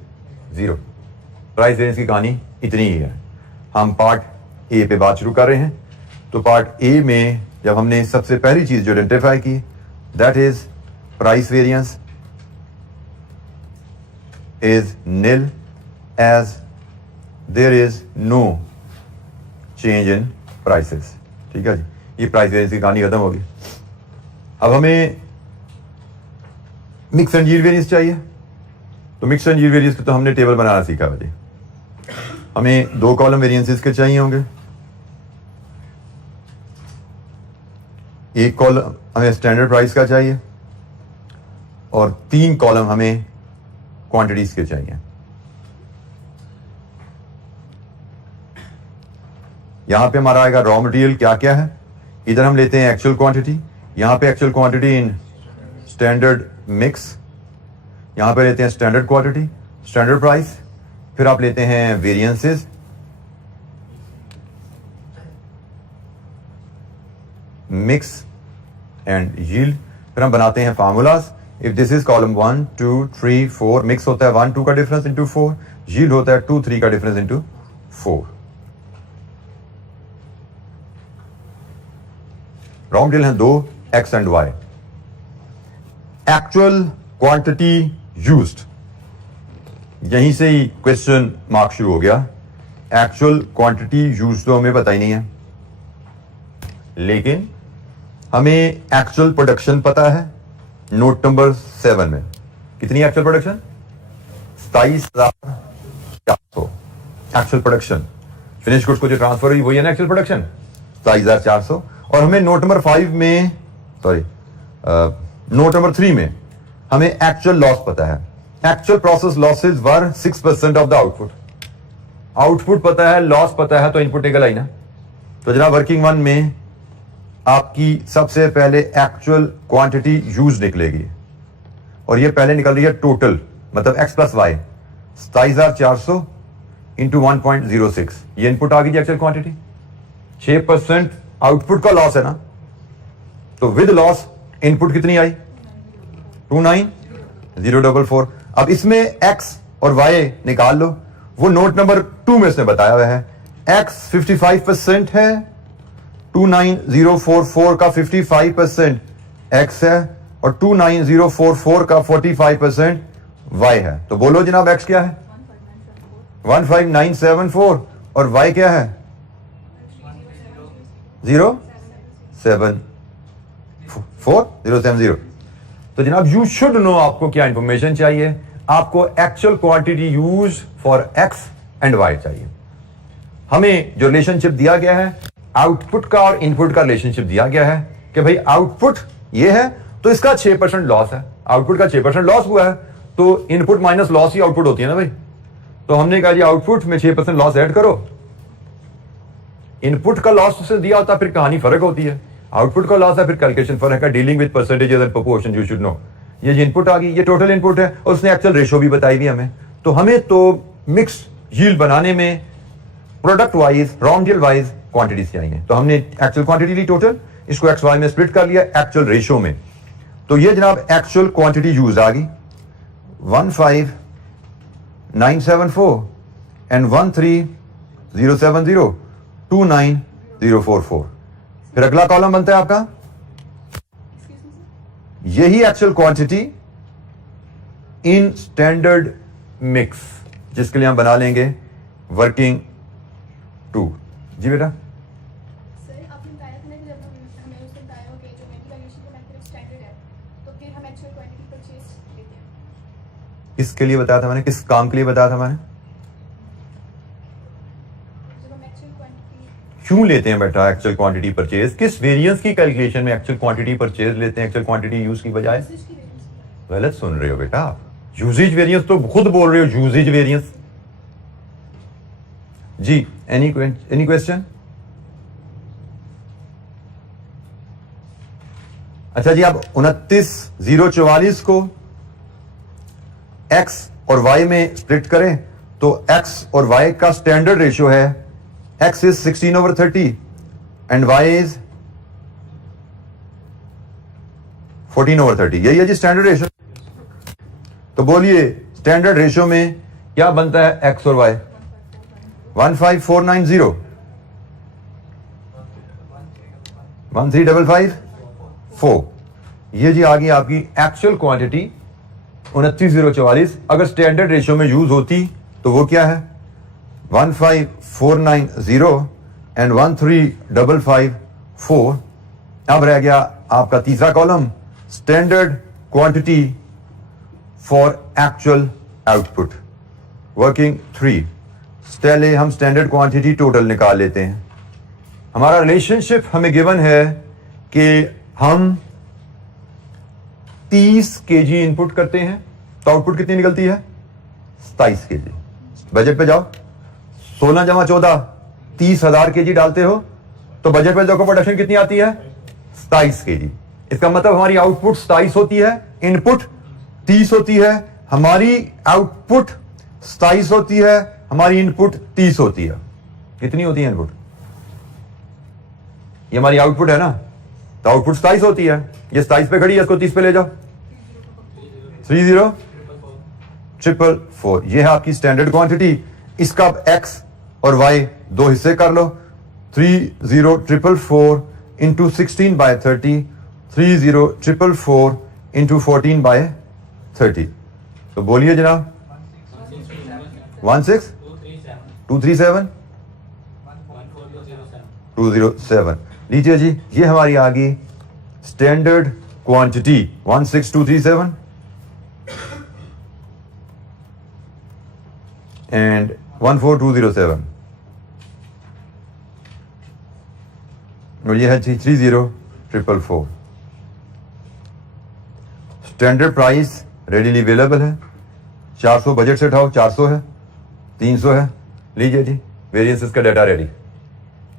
0। Price variance की कहानी इतनी ही है। हम पार्ट ए पे बात शुरू कर रहे हैं। तो पार्ट ए में जब हमने सबसे पहली चीज जो आइडेंटिफाई की, that is price variance is nil as there is no change in prices। ठीक है जी, ये प्राइस वेरिएंस की कहानी खत्म होगी। अब हमें मिक्स एंड यील्ड वेरिएंस चाहिए। तो मिक्स एंड यील्ड वेरिएंस तो हमने टेबल बनाना सीखा है जी। हमें 2 कॉलम वेरिएंसेस के चाहिए होंगे। एक कॉलम हमें स्टैंडर्ड प्राइस का चाहिए और 3 कॉलम हमें क्वांटिटीज के चाहिए। यहां पे हमारा आएगा रॉ मटेरियल क्या क्या है। इधर हम लेते हैं एक्चुअल क्वांटिटी, यहां पे actual quantity in standard mix, यहां पे लेते हैं स्टैंडर्ड क्वांटिटी, स्टैंडर्ड प्राइस, फिर आप लेते हैं वेरिएंसेस, मिक्स एंड यील्ड, फिर हम बनाते हैं formulas. If this is column 1 2 3 4, mix होता है 1 2 का डिफरेंस इंटू 4, यील्ड होता है 2 3 का डिफरेंस इंटू 4। रॉ मटेरियल है 2 X and Y. Actual quantity used, यहीं से ही क्वेश्चन मार्क शुरू हो गया। एक्चुअल क्वांटिटी यूज्ड तो हमें पता ही नहीं है, लेकिन हमें एक्चुअल प्रोडक्शन पता है। नोट नंबर 7 में कितनी actual production? 27,400 actual production. Finish goods को जो ट्रांसफर हुई वही है ना एक्चुअल प्रोडक्शन, 27,400। और हमें नोट नंबर 5 में नोट नंबर 3 में हमें एक्चुअल लॉस पता है। Actual process losses were 6% of the output. Output पता है, लॉस पता है, तो इनपुट निकल आई ना। तो जनाब वर्किंग 1 में आपकी सबसे पहले एक्चुअल क्वांटिटी यूज निकलेगी और ये पहले निकल रही है टोटल, मतलब x प्लस वाई, 27,400 इंटू 1.06। ये इनपुट आ गई एक्चुअल क्वांटिटी। 6% आउटपुट का लॉस है ना, तो विद लॉस इनपुट कितनी आई? 29,044। अब इसमें x और y निकाल लो। वो नोट नंबर 2 में इसने बताया हुआ है। x 55% है, 29,044 का 55% x है और 29,044 का 45% y है। तो बोलो जनाब x क्या है? 15974 और y क्या है? 070। तो जनाब यू शुड नो, आपको क्या इंफॉर्मेशन चाहिए? आपको actual quantity use for x and y चाहिए। हमें जो रिलेशनशिप दिया गया है आउटपुट का और इनपुट का रिलेशनशिप दिया गया है कि भाई आउटपुट ये है तो इसका 6% लॉस है। आउटपुट का 6% लॉस हुआ है तो इनपुट माइनस लॉस ही आउटपुट होती है ना भाई। तो हमने कहा जी आउटपुट में 6% लॉस ऐड करो। इनपुट का लॉस से दिया होता फिर कहानी फर्क होती है। आउटपुट का लॉस है फिर कैलकुलेशन फर्क है। Dealing with percentages and proportion you should know. ये जो इनपुट आ गई ये टोटल इनपुट है और उसने एक्चुअल रेशो भी बताई हुई हमें। तो हमें तो मिक्स यील्ड बनाने में product wise, raw material wise quantities चाहिए। तो हमने एक्चुअल क्वांटिटी ली टोटल, इसको एक्स वाई में स्प्लिट कर लिया एक्चुअल रेशियो में। तो ये जनाब एक्चुअल क्वांटिटी यूज आ गई 15974 एंड 13070 29044। फिर अगला कॉलम बनता है आपका यही actual quantity in standard mix, जिसके लिए हम बना लेंगे वर्किंग 2। जी बेटा, किसके लिए बताया था मैंने? किस काम के लिए बताया था मैंने? क्यों लेते हैं बेटा एक्चुअल क्वांटिटी परचेज? किस वेरिएंस की कैलकुलेशन में एक्चुअल क्वांटिटी परचेज लेते हैं एक्चुअल क्वांटिटी यूज की बजाय? गलत सुन रहे हो बेटा आप। यूजेज वेरिएंस तो खुद बोल रहे हो, यूजेज वेरिएंस। जी, एनी क्वेश्चन? अच्छा जी, अब 29,044 को x और y में स्प्लिट करें तो x और y का स्टैंडर्ड रेशियो है x is 16/30 and y is 14/30। यही है जी स्टैंडर्ड रेशियो। तो बोलिए स्टैंडर्ड रेशियो में क्या बनता है x और y? 15490 13554। ये जी आ गई आपकी एक्चुअल क्वांटिटी 29,044। अगर स्टैंडर्ड रेशियो में यूज होती तो वो क्या है? 15490 एंड 13554। अब रह गया आपका तीसरा column, standard quantity for actual output working 3। पहले हम स्टैंडर्ड क्वांटिटी टोटल निकाल लेते हैं। हमारा रिलेशनशिप हमें गिवन है कि हम 30 केजी इनपुट करते हैं तो आउटपुट कितनी निकलती है? 27 केजी। बजट पे जाओ, 16 जमा 14 30,000 केजी डालते हो तो बजट पे देखो प्रोडक्शन कितनी आती है? 27 केजी। इसका मतलब हमारी आउटपुट 27 होती है, इनपुट 30 होती है। हमारी आउटपुट 27 होती है, हमारी इनपुट 30 होती है। कितनी होती है इनपुट? ये हमारी आउटपुट है ना, तो आउटपुट 27 होती है। ये 27 पे खड़ी है, इसको 30 पे ले जाओ। 30,444। ये है आपकी स्टैंडर्ड क्वांटिटी। इसका x और y दो हिस्से कर लो। 30,444 इंटू 16/30, 30,444 इंटू 14/30। तो बोलिए जनाब 16237 207। लीजिए जी, ये हमारी आ गई स्टैंडर्ड क्वांटिटी 16237 एंड 14207 और ये है 30,444। स्टैंडर्ड प्राइस रेडीली अवेलेबल है। 400 बजट से उठाओ, 400 है, 300 है। लीजिए जी, वेरिएंसेस का डाटा रेडी।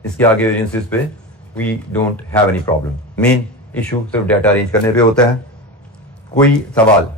इसके आगे वेरिएंसेस पे we don't have any problem. Main issue सिर्फ डाटा अरेंज करने पे होता है। कोई सवाल?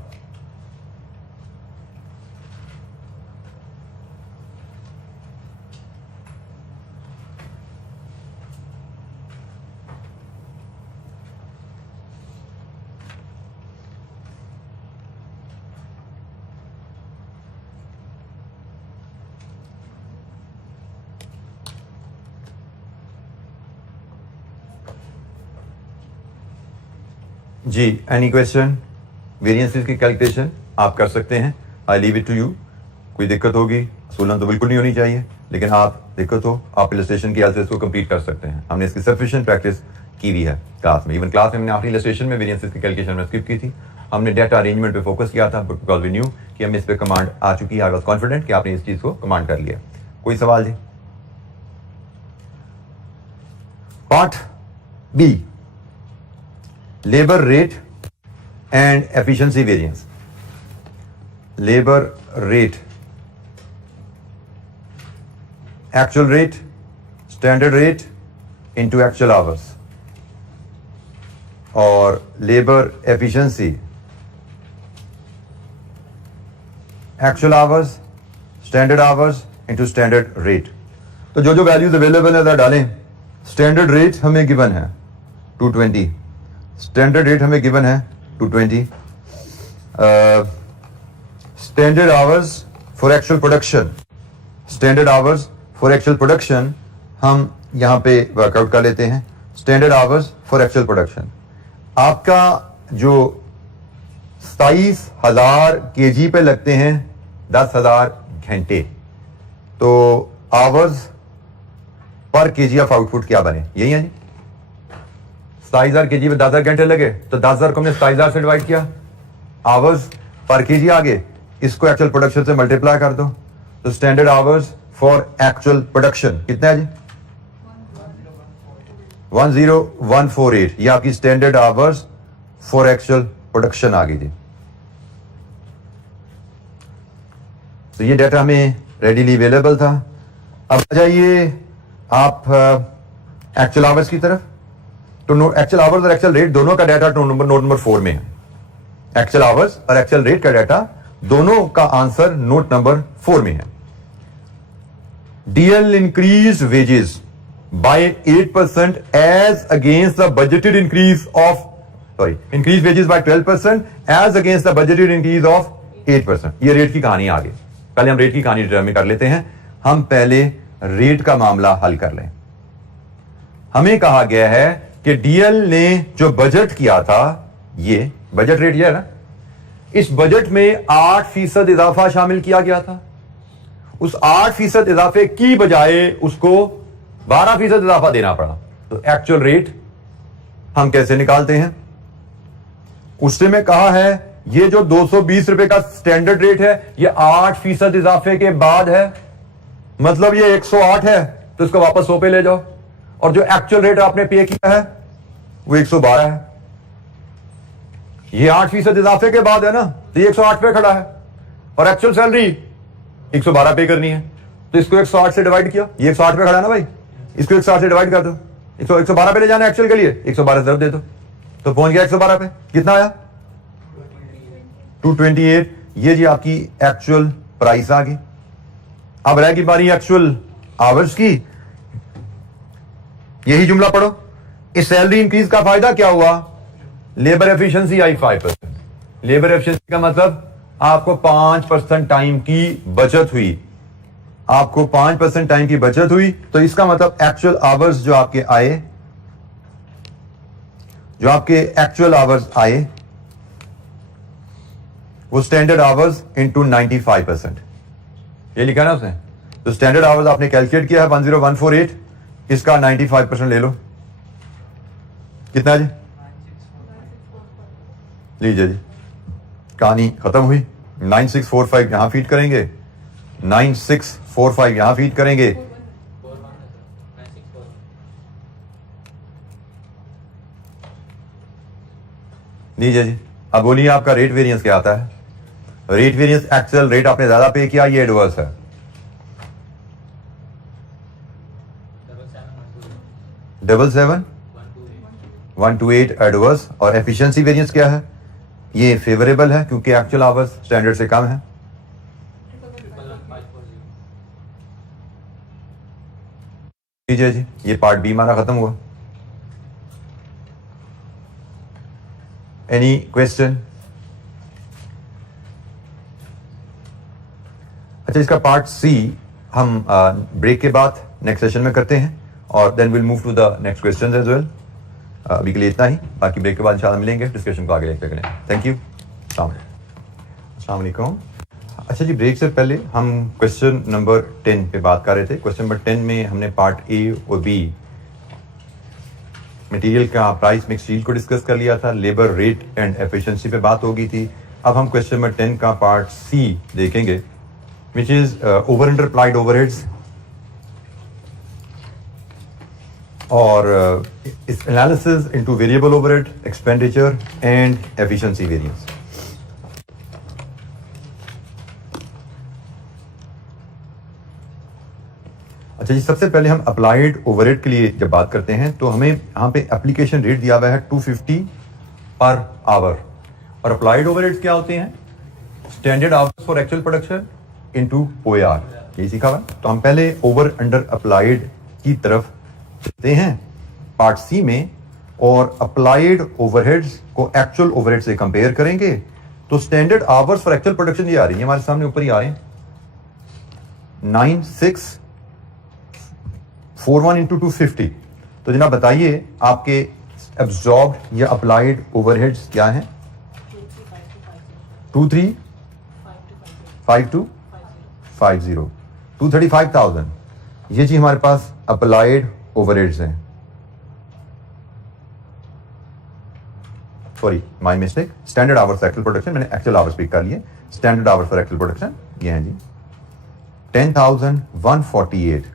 जी, एनी क्वेश्चन? वेरिएंसेस की कैलकुलेशन आप कर सकते हैं। I leave it to you. कोई दिक्कत होगी, सोलन तो बिल्कुल नहीं होनी चाहिए, लेकिन आप दिक्कत हो आप इलस्ट्रेशन की हेल्प से इसको कंप्लीट कर सकते हैं। हमने इसकी सफिशिएंट प्रैक्टिस की हुई है क्लास में। इवन क्लास में हमने आखिरी इलस्ट्रेशन में वेरिएंसेस की कैलकुलेशन में स्किप की थी। हमने डाटा अरेंजमेंट पे फोकस किया था बिकॉज वी न्यू कि हमें इस पे कमांड आ चुकी है। आई वाज कॉन्फिडेंट कि आपने इस चीज को कमांड कर लिया। कोई सवाल जी? Part B, labour rate and efficiency variance. Labour rate, actual rate, standard rate into actual hours, और labour efficiency, actual hours, standard hours into standard rate. तो जो जो वैल्यूज अवेलेबल है डालें। स्टैंडर्ड रेट हमें गिवन है 220, स्टैंडर्ड रेट हमें given है 220। Standard hours for actual production, standard hours for actual production हम यहां पे वर्कआउट कर लेते हैं। Standard hours for actual production आपका जो 27,000 केजी पे लगते हैं 10,000 घंटे, तो hours per KG of output क्या बने? यही है जी। 27,000 केजी पे 10,000 घंटे लगे तो 10,000 को हमने 27,000 से डिवाइड किया, आवर्स पर केजी आगे, इसको एक्चुअल प्रोडक्शन से मल्टीप्लाई कर दो। तो standard hours for actual production कितना है जी? 10148 ये आपकी standard hours for actual production आ गई थी। तो ये डाटा हमें रेडीली अवेलेबल था। अब आ जाइए आप एक्चुअल आवर्स की तरफ। तो एक्चुअल आवर्स और एक्चुअल रेट दोनों का डाटा नोट नंबर 4 में है। एक्चुअल आवर्स और एक्चुअल रेट का डाटा दोनों का आंसर नोट नंबर 4 में है। DL increased wages by 8% as against the budgeted increase increased wages by 12% as against the budgeted increase of 8%। ये रेट की कहानी आ गई। पहले हम रेट की कहानी डिटरमाइन कर लेते हैं। हम पहले रेट का मामला हल कर लें। हमें कहा गया है कि DL ने जो बजट किया था, ये बजट रेट ये है ना, इस बजट में 8% इजाफा शामिल किया गया था। उस 8% इजाफे की बजाय उसको 12% इजाफा देना पड़ा। तो एक्चुअल रेट हम कैसे निकालते हैं? उससे मैं कहा है ये जो 220 रुपए का स्टैंडर्ड रेट है ये 8% इजाफे के बाद है, मतलब ये 108 है, तो इसको वापस 100 पे ले जाओ। और जो एक्चुअल रेट आपने पे किया है वो 112 है। ये 8% इजाफे के बाद है ना, तो ये 108 पे खड़ा है और एक्चुअल सैलरी 112 पे करनी है। तो इसको 108 से डिवाइड किया, ये 108 पे खड़ा है ना भाई, इसको 108 से डिवाइड कर दो। 112 पे ले जाना एक्चुअल के लिए, 112 तरफ दे दो, तो पहुंच गया 112 पे। कितना आया? 228। ये जी आपकी एक्चुअल प्राइस आ गई। अब रहेगी बारी एक्चुअल आवर्स की। यही जुमला पढ़ो। इस सैलरी इंक्रीज का फायदा क्या हुआ? लेबर एफिशिएंसी आई 5%। लेबर एफिशिएंसी का मतलब आपको 5% टाइम की बचत हुई। आपको 5% टाइम की बचत हुई, तो इसका मतलब एक्चुअल आवर्स जो आपके आए, जो आपके एक्चुअल आवर्स आए वो स्टैंडर्ड आवर्स इंटू 95%। ये लिखा ना उसने। तो स्टैंडर्ड आवर्स आपने कैलकुलेट किया है 10148, इसका 95% ले लो। कितना जी? लीजिए जी, कहानी खत्म हुई। 9645 यहां फीड करेंगे, 9645 यहां फीड करेंगे। लीजिए जी, अब बोलिए आपका रेट वेरिएंस क्या आता है? रेट वेरिएंस एक्चुअल रेट आपने ज्यादा पे किया, ये एडवर्स है। 128 एडवर्स। और एफिशिएंसी वेरिएंस क्या है? ये फेवरेबल है क्योंकि एक्चुअल आवर्स स्टैंडर्ड से कम है। लीजिए जी, ये पार्ट बी हमारा खत्म हुआ। Any question? अच्छा, इसका पार्ट सी हम ब्रेक के बाद नेक्स्ट सेशन में करते हैं और then will move to the next questions as well. अभी के लिए इतना ही, बाकी ब्रेक के बाद इंशाल्लाह मिलेंगे, डिस्कशन को आगे लेकर करें। Thank you. अस्सलाम वालेकुम। अच्छा जी, ब्रेक से पहले हम क्वेश्चन नंबर 10 पे बात कर रहे थे। क्वेश्चन नंबर 10 में हमने पार्ट ए और बी मटेरियल का प्राइस मिक्स डील को डिस्कस कर लिया था, लेबर रेट एंड एफिशिएंसी पे बात हो गई थी। अब हम क्वेश्चन नंबर 10 का पार्ट सी देखेंगे, which is over under applied overheads. और इस analysis into variable overhead, expenditure and efficiency variance. अच्छा जी, सबसे पहले हम अप्लाइड ओवरहेड के लिए जब बात करते हैं तो हमें यहाँ पे एप्लीकेशन रेट दिया हुआ है 250 पर आवर। और अप्लाइड ओवरहेड्स क्या होते हैं? Standard hours for actual production into OAR, ये सीखा हुआ। तो हम पहले ओवर अंडर अप्लाइड की तरफ चलते हैं पार्ट सी में, और अप्लाइड ओवरहेड्स को एक्चुअल ओवरहेड से कंपेयर करेंगे। तो standard hours for actual production ये आ रही है हमारे सामने, ऊपर ही आ रहे हैं 9641 इंटू 250। तो जनाब बताइए आपके एब्जॉर्ब्ड या अप्लाइड ओवरहेड्स क्या हैं? 235250 235,000। ये जी हमारे पास अप्लाइड ओवरहेड्स हैं। Sorry, my mistake. Standard hours for actual production, मैंने एक्चुअल आवर्स पिक कर लिए। Standard hours for actual production ये हैं जी 10,148।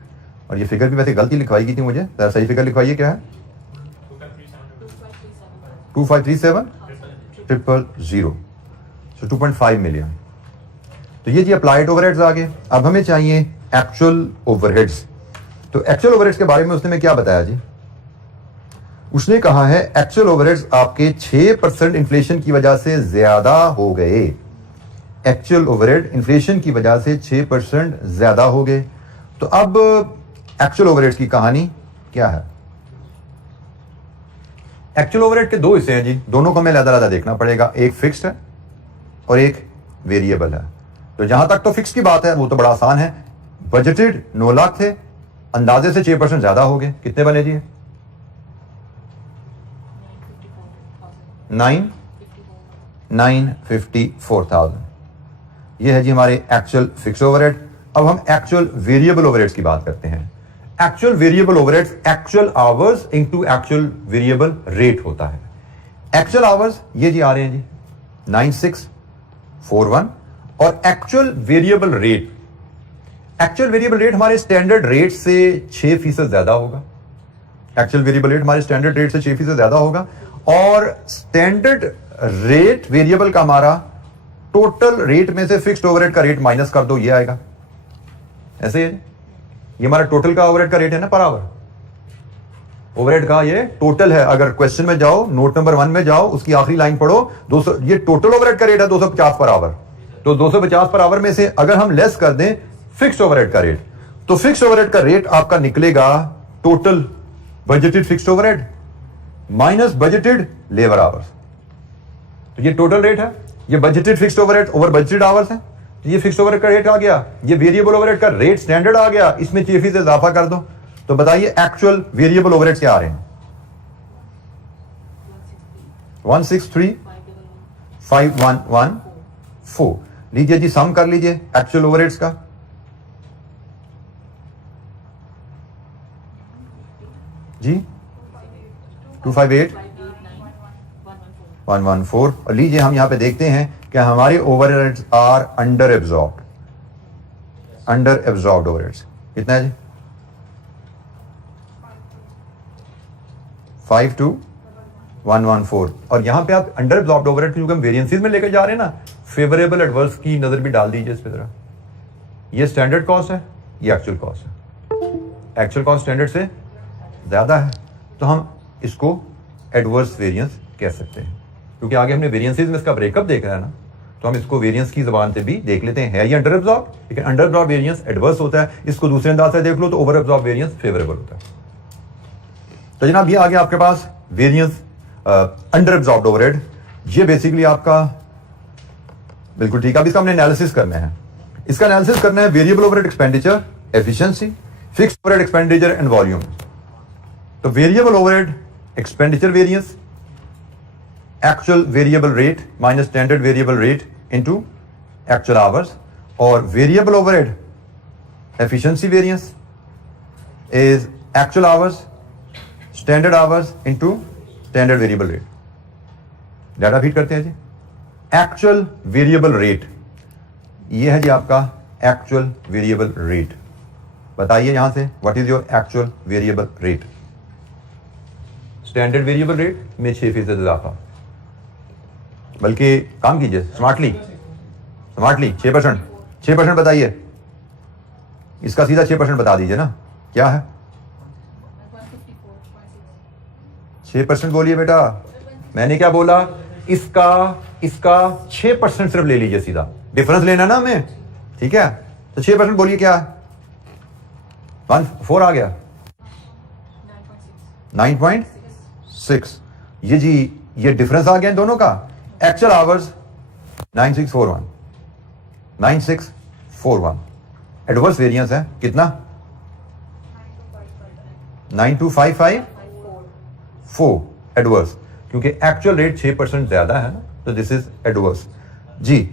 और ये फिगर भी वैसे गलती लिखवाई गई थी मुझे, सही फिगर लिखवाइए क्या है? 2537,000, सो 2.5 मिलियन। तो ये जी अप्लाइड ओवरहेड्स आ गए। अब हमें चाहिए एक्चुअल ओवरहेड्स। तो एक्चुअल ओवरहेड्स के बारे में उसने क्या बताया जी? उसने कहा है एक्चुअल ओवरहेड्स आपके 6% इन्फ्लेशन की वजह से ज्यादा हो गए। एक्चुअल ओवरहेड इन्फ्लेशन की वजह से 6% ज्यादा हो गए। तो अब एक्चुअल ओवरहेड्स की कहानी क्या है? एक्चुअल ओवरहेड के दो हिस्से हैं जी, दोनों को हमें अलग-अलग देखना पड़ेगा। एक फिक्स्ड है और एक वेरिएबल है। तो जहां तक तो फिक्स की बात है वो तो बड़ा आसान है। बजटेड 9 लाख थे, अंदाजे से 6% ज्यादा हो गए। कितने बने जी? 954,000। ये है जी हमारे एक्चुअल फिक्स ओवरहेड। अब हम एक्चुअल वेरिएबल ओवरहेड्स की बात करते हैं। Actual variable overheads actual hours into actual variable rate होता है। एक्चुअल आवर्स ये जी आ रहे हैं जी 9641 और actual variable rate, actual variable rate हमारे स्टैंडर्ड रेट से 6% ज्यादा होगा। एक्चुअल वेरिएबल रेट हमारे स्टैंडर्ड रेट से 6% ज्यादा होगा और स्टैंडर्ड रेट वेरिएबल का हमारा टोटल रेट में से फिक्स्ड ओवरहेड का रेट माइनस कर दो, ये आएगा। ऐसे ही ये हमारा टोटल का ओवरहेड का रेट है ना पर आवर। ओवरहेड का ये टोटल है। अगर क्वेश्चन में जाओ, नोट नंबर 1 में जाओ, उसकी आखिरी लाइन पढ़ो 200, ये टोटल ओवरहेड का रेट है 250 पर आवर। तो 250 पर आवर में से अगर हम लेस कर दें फिक्स्ड ओवरहेड का रेट, तो फिक्स्ड ओवरहेड का रेट आपका निकलेगा total budgeted fixed overhead minus budgeted labour hours. तो ये टोटल रेट है, ये budgeted fixed overhead over budgeted hours है। तो ये फिक्स्ड ओवरहेड का रेट आ गया, ये वेरिएबल ओवरहेड का रेट स्टैंडर्ड आ गया, इसमें 6% इजाफा कर दो। तो बताइए एक्चुअल वेरिएबल ओवरहेड क्या आ रहे हैं? 163,511,4। लीजिए जी सम कर लीजिए एक्चुअल ओवरहेड्स का। जी 258,114। और लीजिए हम यहां पे देखते हैं कि हमारे overheads are under absorbed. Under absorbed overheads कितना है जी? 52,114। और यहां पे आप अंडर एब्जॉर्ब्ड ओवरहेड क्योंकि हम वेरिएंसेस में लेकर जा रहे हैं ना, फेवरेबल एडवर्स की नजर भी डाल दीजिए इस पे जरा। ये स्टैंडर्ड कॉस्ट है, ये एक्चुअल कॉस्ट है। एक्चुअल कॉस्ट स्टैंडर्ड से ज्यादा है तो हम इसको एडवर्स वेरिएंस कह सकते हैं। क्योंकि आगे हमने वेरिएंसेस में इसका ब्रेकअप देखना है ना, तो हम इसको वेरिएंस की जबान से भी देख लेते हैं। है ये अंडर एब्जॉर्ब, लेकिन अंडर एब्जॉर्ब वेरिएंस एडवर्स होता है। इसको दूसरे अंदाज से देख लो तो ओवर एब्जॉर्ब वेरिएंस फेवरेबल होता है। तो जनाब ये आ गया आपके पास वेरिएंस अंडर एब्जॉर्ब्ड ओवरहेड। ये बेसिकली आपका बिल्कुल ठीक है। अब इसका हमने एनालिसिस करना है। इसका एनालिसिस करना है variable overhead expenditure, efficiency, fixed overhead expenditure and volume. तो variable overhead expenditure variance, actual variable rate minus standard variable rate into actual hours, और variable overhead efficiency variance is actual hours standard hours into standard variable rate. Data feed करते हैं जी। Actual variable rate ये है जी आपका actual variable rate. बताइए यहां से what is your actual variable rate? Standard variable rate में 6% इजाफा। बल्कि काम कीजिए स्मार्टली, 6% बताइए। इसका सीधा 6% बता दीजिए ना, क्या है? 6% बोलिए बेटा। मैंने क्या बोला? इसका 6% सिर्फ ले लीजिए, सीधा डिफरेंस लेना ना हमें, ठीक है? तो 6% बोलिए क्या है? 1.4 आ गया, 9.6। ये जी ये डिफरेंस आ गया इन दोनों का। एक्चुअल आवर्स 9641 एडवर्स वेरिएंस है कितना? 9255.4 एडवर्स, क्योंकि एक्चुअल रेट 6% ज्यादा है ना, तो दिस इज एडवर्स जी।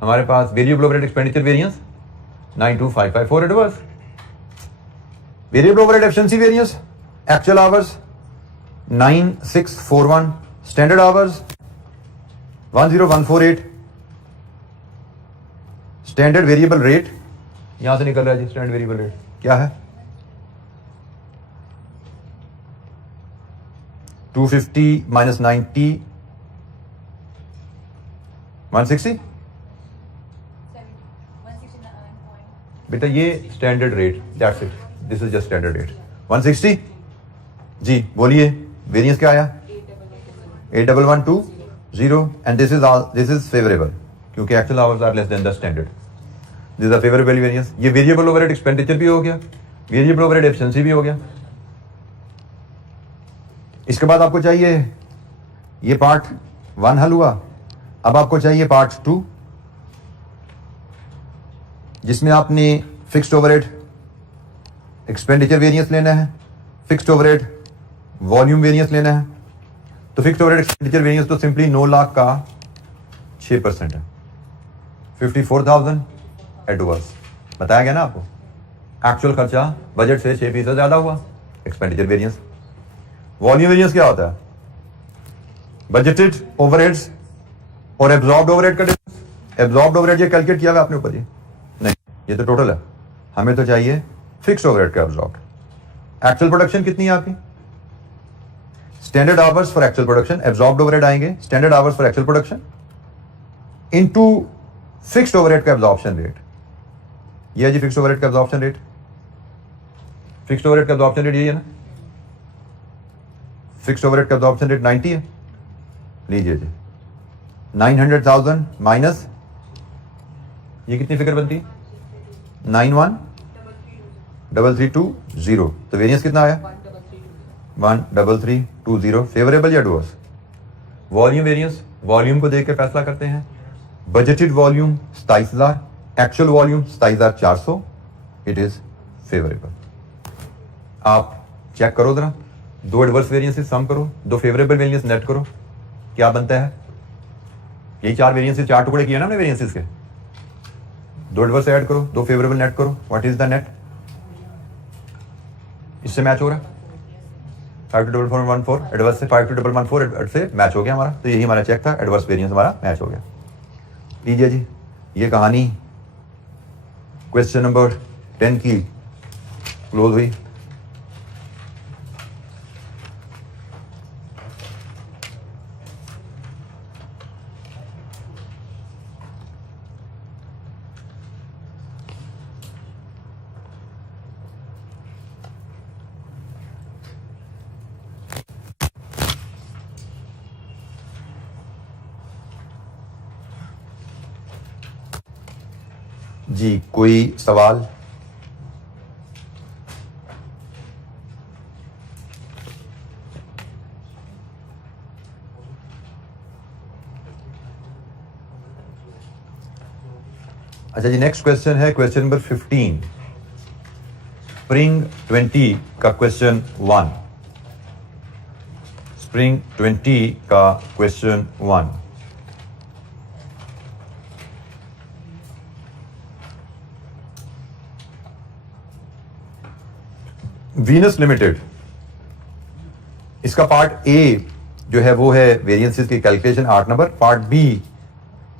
हमारे पास variable overhead expenditure variance 92554 adverse. Variable overhead efficiency variance actual hours 9641, standard hours 10148। Standard variable rate यहां से निकल रहा है जी। स्टैंडर्ड वेरिएबल रेट क्या है? 250 minus 90, 160। बेटा ये standard rate, that's it, this is just standard rate 160। जी बोलिए, वेरिएंस क्या आया? 8112 एंड दिस इज फेवरेबल क्योंकि actual hours are less than the standard. This is favourable variance. ये वेरिएबल ओवरहेड एक्सपेंडिचर भी हो गया, वेरिएबल ओवरहेड एफिशिएंसी भी हो गया। इसके बाद आपको चाहिए ये पार्ट 1 हल हुआ। अब आपको चाहिए पार्ट 2 जिसमें आपने फिक्स्ड ओवरहेड एक्सपेंडिचर वेरिएंस लेना है, फिक्स्ड ओवरहेड वॉल्यूम वेरिएंस लेना है। तो फिक्स्ड ओवरहेड एक्सपेंडिचर वेरिएंस तो सिंपली 9 लाख का 6% है, 54,000 एडवर्स। बताया गया ना आपको, एक्चुअल खर्चा बजट से 6% ज्यादा हुआ, एक्सपेंडिचर वेरिएंस। वॉल्यूम वेरिएंस क्या होता है? बजटेड ओवरहेड्स और एब्जॉर्ब्ड ओवरहेड का डिफरेंस। एब्जॉर्ब्ड ओवरहेड ये कैलकुलेट किया हुआ आपने ऊपर, नहीं ये तो टोटल है, हमें तो चाहिए फिक्स्ड ओवरहेड का एब्जॉर्ब्ड। एक्चुअल प्रोडक्शन कितनी है आपकी? Standard hours for actual production, absorbed overhead आएंगे standard hours for actual production into fixed overhead का एब्जॉर्प्शन रेट। ये है जी फिक्स्ड ओवरहेड का एब्जॉर्प्शन रेट। फिक्स्ड ओवरहेड का एब्जॉर्प्शन रेट यही है ना, फिक्स्ड ओवरहेड का एब्जॉर्प्शन रेट 90 है। लीजिए जी 900,000 माइनस ये कितनी फिगर बनती है? 91,332,0। तो वेरिएंस कितना आया? 1,332,0। फेवरेबल या एडवर्स? वॉल्यूम वेरिएंस, वॉल्यूम को देख के फैसला करते हैं। Budgeted volume 27,000, actual volume 27,400, it is favourable. आप चेक करो जरा, 2 एडवर्स वेरिएंसेस सम करो, 2 फेवरेबल वेरिएंस नेट करो, क्या बनता है? यही 4 वेरिएंसेस, 4 टुकड़े किए ना हमने वेरिएंसेस के। 2 एडवर्स ऐड करो, 2 फेवरेबल नेट करो, व्हाट इज द नेट? इससे मैच हो रहा है 52414 एडवर्स से, 52114 से मैच हो गया हमारा। तो यही हमारा चेक था, एडवर्स वेरिएंस हमारा मैच हो गया। लीजिए जी, ये कहानी क्वेश्चन नंबर 10 की क्लोज हुई। जी कोई सवाल? अच्छा जी, नेक्स्ट क्वेश्चन है क्वेश्चन नंबर 15, स्प्रिंग 20 का क्वेश्चन 1। स्प्रिंग 20 का क्वेश्चन 1। वीनस लिमिटेड, इसका पार्ट ए जो है वो है वेरिएंसेस की calculation 8 number. Part B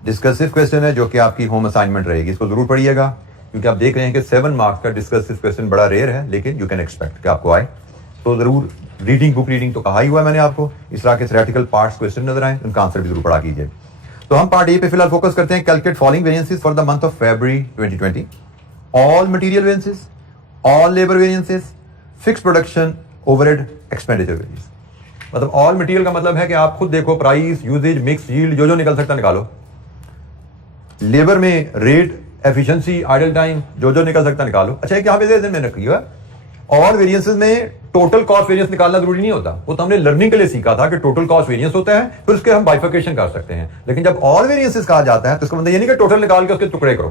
discursive question है जो कि आपकी होम असाइनमेंट रहेगी, इसको जरूर पढ़िएगा क्योंकि आप देख रहे हैं कि 7 मार्क्स का डिस्कसिव क्वेश्चन बड़ा रेयर है, लेकिन यू कैन एक्सपेक्ट कि आपको आए। तो जरूर रीडिंग, बुक रीडिंग तो कहा ही हुआ है मैंने आपको, इस तरह के थ्योरेटिकल पार्ट्स क्वेश्चन नजर आए उनका आंसर भी जरूर पढ़ा कीजिए। तो हम पार्ट ए पे फिलहाल फोकस करते हैं। Calculate following variances for the month of February 2020। All material variances, all labour variances, fix production, overhead, expenditure variance. मतलब ऑल मटेरियल का मतलब है कि आप खुद देखो, प्राइस, यूजेज, मिक्स, यील्ड, जो निकल सकता निकालो। लेबर में रेट, एफिशिएंसी, आइडल टाइम, जो निकल सकता निकालो। अच्छा एक यहाँ पे ध्यान में रखिएगा, ऑल वेरिएंसेस में टोटल कॉस्ट वेरिएंस निकालना जरूरी नहीं होता। वो तो हमने लर्निंग के लिए सीखा था कि टोटल कॉस्ट वेरिएंस होता है, फिर उसके हम बाइफिकेशन कर सकते हैं। लेकिन जब ऑल वेरिएंसेस कहा जाता है तो इसका मतलब ये नहीं कि टोटल निकाल के उसके टुकड़े करो,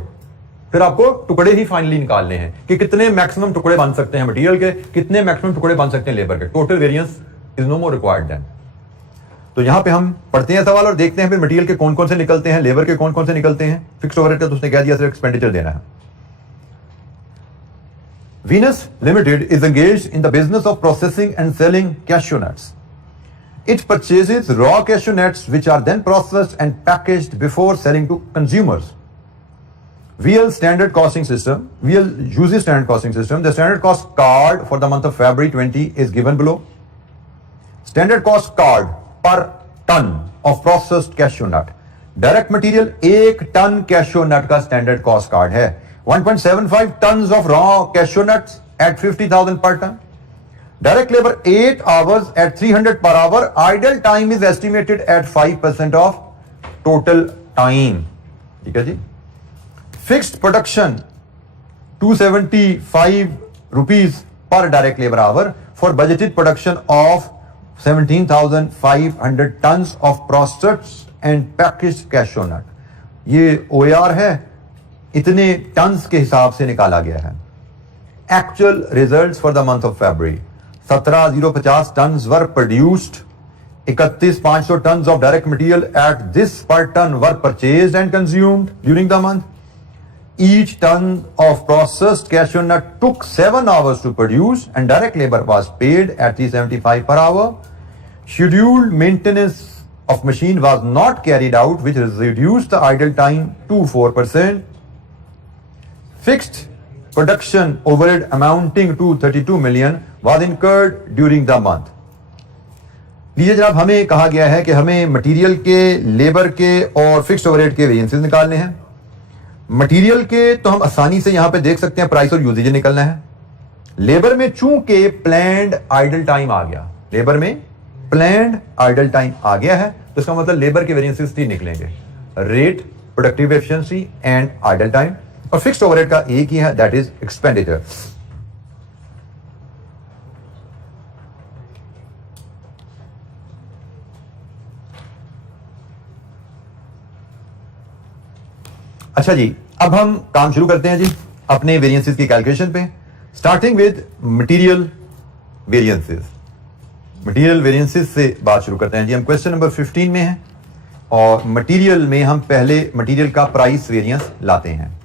फिर आपको टुकड़े ही फाइनली निकालने हैं कि कितने मैक्सिमम टुकड़े बन सकते हैं मटेरियल के, कितने मैक्सिमम टुकड़े बन सकते हैं लेबर के। Total variance is no more required then. तो यहां पे हम पढ़ते हैं सवाल और देखते हैं फिर मटेरियल के कौन कौन से निकलते हैं, लेबर के कौन कौन से निकलते हैं। फिक्स्ड ओवरहेड का तो उसने कह दिया सिर्फ एक्सपेंडिचर देना है। Venus Limited is engaged in the business of processing and selling cashew nuts. It purchases raw cashew nuts which are then processed and packaged before selling to consumers. VL uses standard costing system. The standard cost card for the month of February 20 is given below. Standard cost card per ton of processed cashew nut, direct material 1 ton cashew nut का standard cost card है, 1.75 ton of raw cashew nuts at 50,000 per ton, direct labour 8 hours at 300 per hour, idle time is estimated at 5% of total time. ठीक है जी. Fixed production 275 rupees per direct labor hour for budgeted production of 17,500 tons of processed and packaged cashew nut. ये OAR है, इतने turns के हिसाब से निकाला गया है. Actual results for the month of February: 17,050 tons were produced, 31,500 tons of direct material at this per ton were purchased and consumed during the month. Each ton of processed cashew nut took 7 hours to produce and direct labor was paid at 375 per hour. Scheduled maintenance of machine was not carried out, which reduced the idle time to 4%. Fixed production overhead amounting to 32 million was incurred during the month. लीजिए जनाब, हमें कहा गया है कि हमें material के, labour के और फिक्स्ड ओवरहेड के वेरिएंसेस निकालने हैं. मटेरियल के तो हम आसानी से यहां पे देख सकते हैं, प्राइस और यूजेज निकलना है. लेबर में चूंकि प्लान्ड आइडल टाइम आ गया, लेबर में प्लान्ड आइडल टाइम आ गया है, तो इसका मतलब लेबर के वेरिएंसेस 3 निकलेंगे: rate, productive efficiency and idle time. और फिक्स्ड ओवरहेड का एक ही है, दैट इज एक्सपेंडिचर. अच्छा जी, अब हम काम शुरू करते हैं जी अपने वेरिएंसेस की कैलकुलेशन पे, starting with material variances. Material variances से बात शुरू करते हैं जी. हम क्वेश्चन नंबर 15 में हैं और मटेरियल में हम पहले मटेरियल का प्राइस वेरिएंस लाते हैं.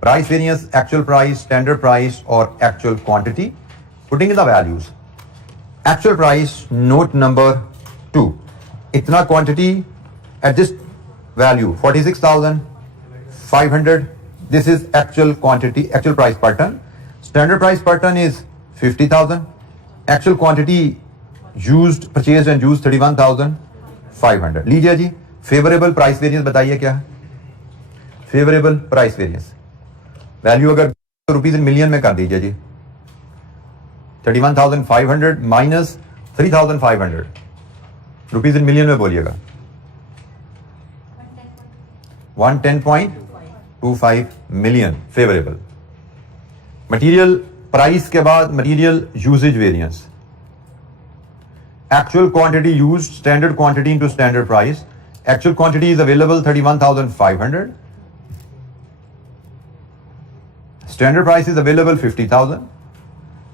Price variance, actual price, standard price और actual quantity. Putting in the values. Actual price, note number 2, इतना quantity at this value 46,500. This is actual quantity, actual price per ton. Standard price per ton is 50,000. Actual quantity used, purchased and used 31,500. लीजिए जी, favourable price variance बताइए क्या है. Favourable price variance value अगर rupees in million में कर दीजिए जी. 31,500 माइनस 3,500 रुपीज इन मिलियन में बोलिएगा. 110.25 मिलियन फेवरेबल. मटेरियल प्राइस के बाद material usage variance. Actual quantity used, standard quantity into standard price. Actual quantity is available 31,500. Standard price is available 50,000.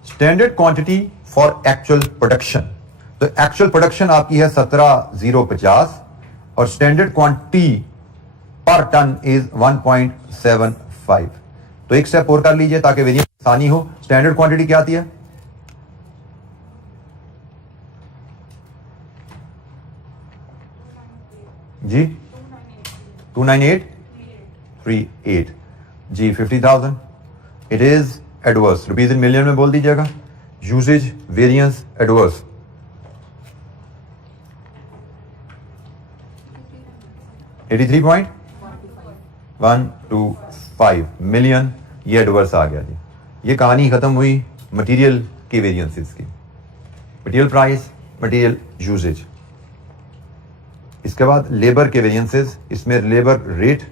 Standard quantity for actual production. तो actual production आपकी है 17,050 और standard quantity per ton is 1.75. तो एक step और कर लीजिए ताकि वेरिएंस आसानी हो. स्टैंडर्ड क्वांटिटी क्या आती है जी? 29838 जी. 50,000. It is adverse, rupees in million में बोल दीजिएगा. Usage variance adverse. $83.125 मिलियन. ये एडवर्स आ गया जी. ये कहानी खत्म हुई मटेरियल के वेरिएंसेस की. Material price, material usage. इसके बाद लेबर के वेरिएंसेस. इसमें लेबर रेट,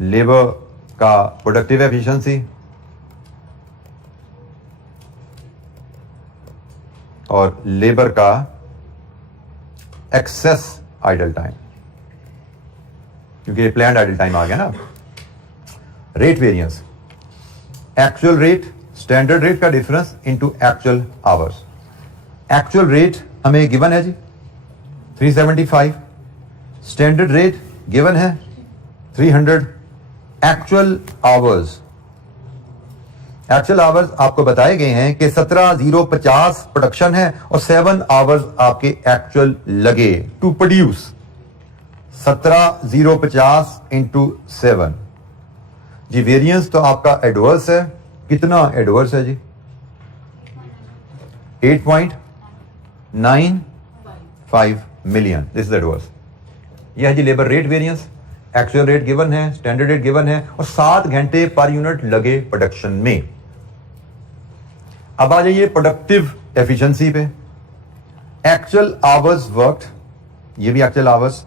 लेबर का प्रोडक्टिव एफिशिएंसी और लेबर का एक्सेस आइडल टाइम, क्योंकि प्लान्ड आइडल टाइम आ गया ना. Rate variance, actual rate, standard rate का difference into actual hours. Actual rate हमें गिवन है जी 375. स्टैंडर्ड रेट गिवन है 300. एक्चुअल आवर्स, एक्चुअल आवर्स आपको बताए गए हैं कि 17,050 प्रोडक्शन है और 7 आवर्स आपके एक्चुअल लगे टू प्रोड्यूस. 17,050 इंटू 7 जी. वेरिएंस तो आपका एडवर्स है. कितना एडवर्स है जी? 8.5. 995 मिलियन। This is adverse. यह है जी labour rate variance, actual rate given है, स्टैंडर्ड रेट गिवन है और 7 घंटे पर यूनिट लगे प्रोडक्शन में। अब आ जाइए प्रोडक्टिव एफिशिएंसी पे। एक्चुअल आवर्स वर्कड, ये भी actual hours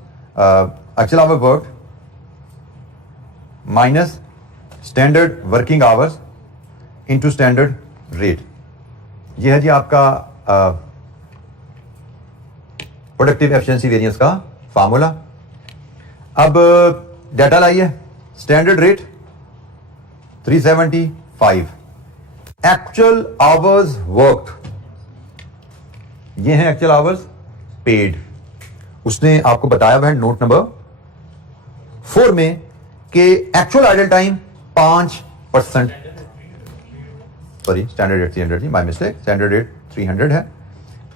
worked minus standard working hours into standard rate. ये है जी आपका प्रोडक्टिव एफिशिएंसी वेरिएंस का फार्मूला। अब डाटा लाइए। Standard rate 375, actual hours worked, ये है एक्चुअल आवर्स पेड। उसने आपको बताया हुआ है नोट नंबर 4 में कि actual idle time 5%, sorry standard rate 300 जी, माय मिस्टेक, स्टैंडर्ड रेट 300 है।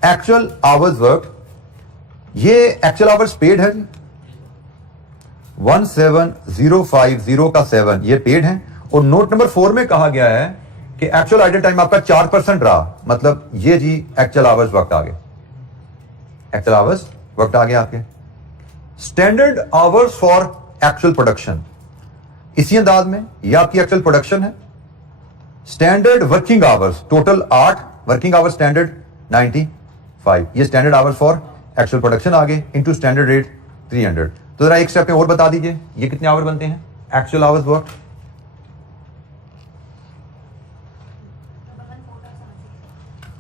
एक्चुअल आवर्स वर्क, ये एक्चुअल आवर्स पेड है 17050 का 7, ये पेड है। और नोट नंबर 4 में कहा गया है कि एक्चुअल आइडल टाइम आपका 4% रहा, मतलब ये जी एक्चुअल आवर्स वक्त आ गए, एक्चुअल आवर्स वक्त आ गया आपके। Standard hours for actual production, इसी अंदाज में ये आपकी एक्चुअल प्रोडक्शन है। Standard working hours, total 8 working hours, standard 95, ये standard hours for actual production आ गए इनटू स्टैंडर्ड रेट 300। तो जरा एक स्टेप में और बता दीजिए ये कितने आवर बनते हैं एक्चुअल आवर्स वर्क?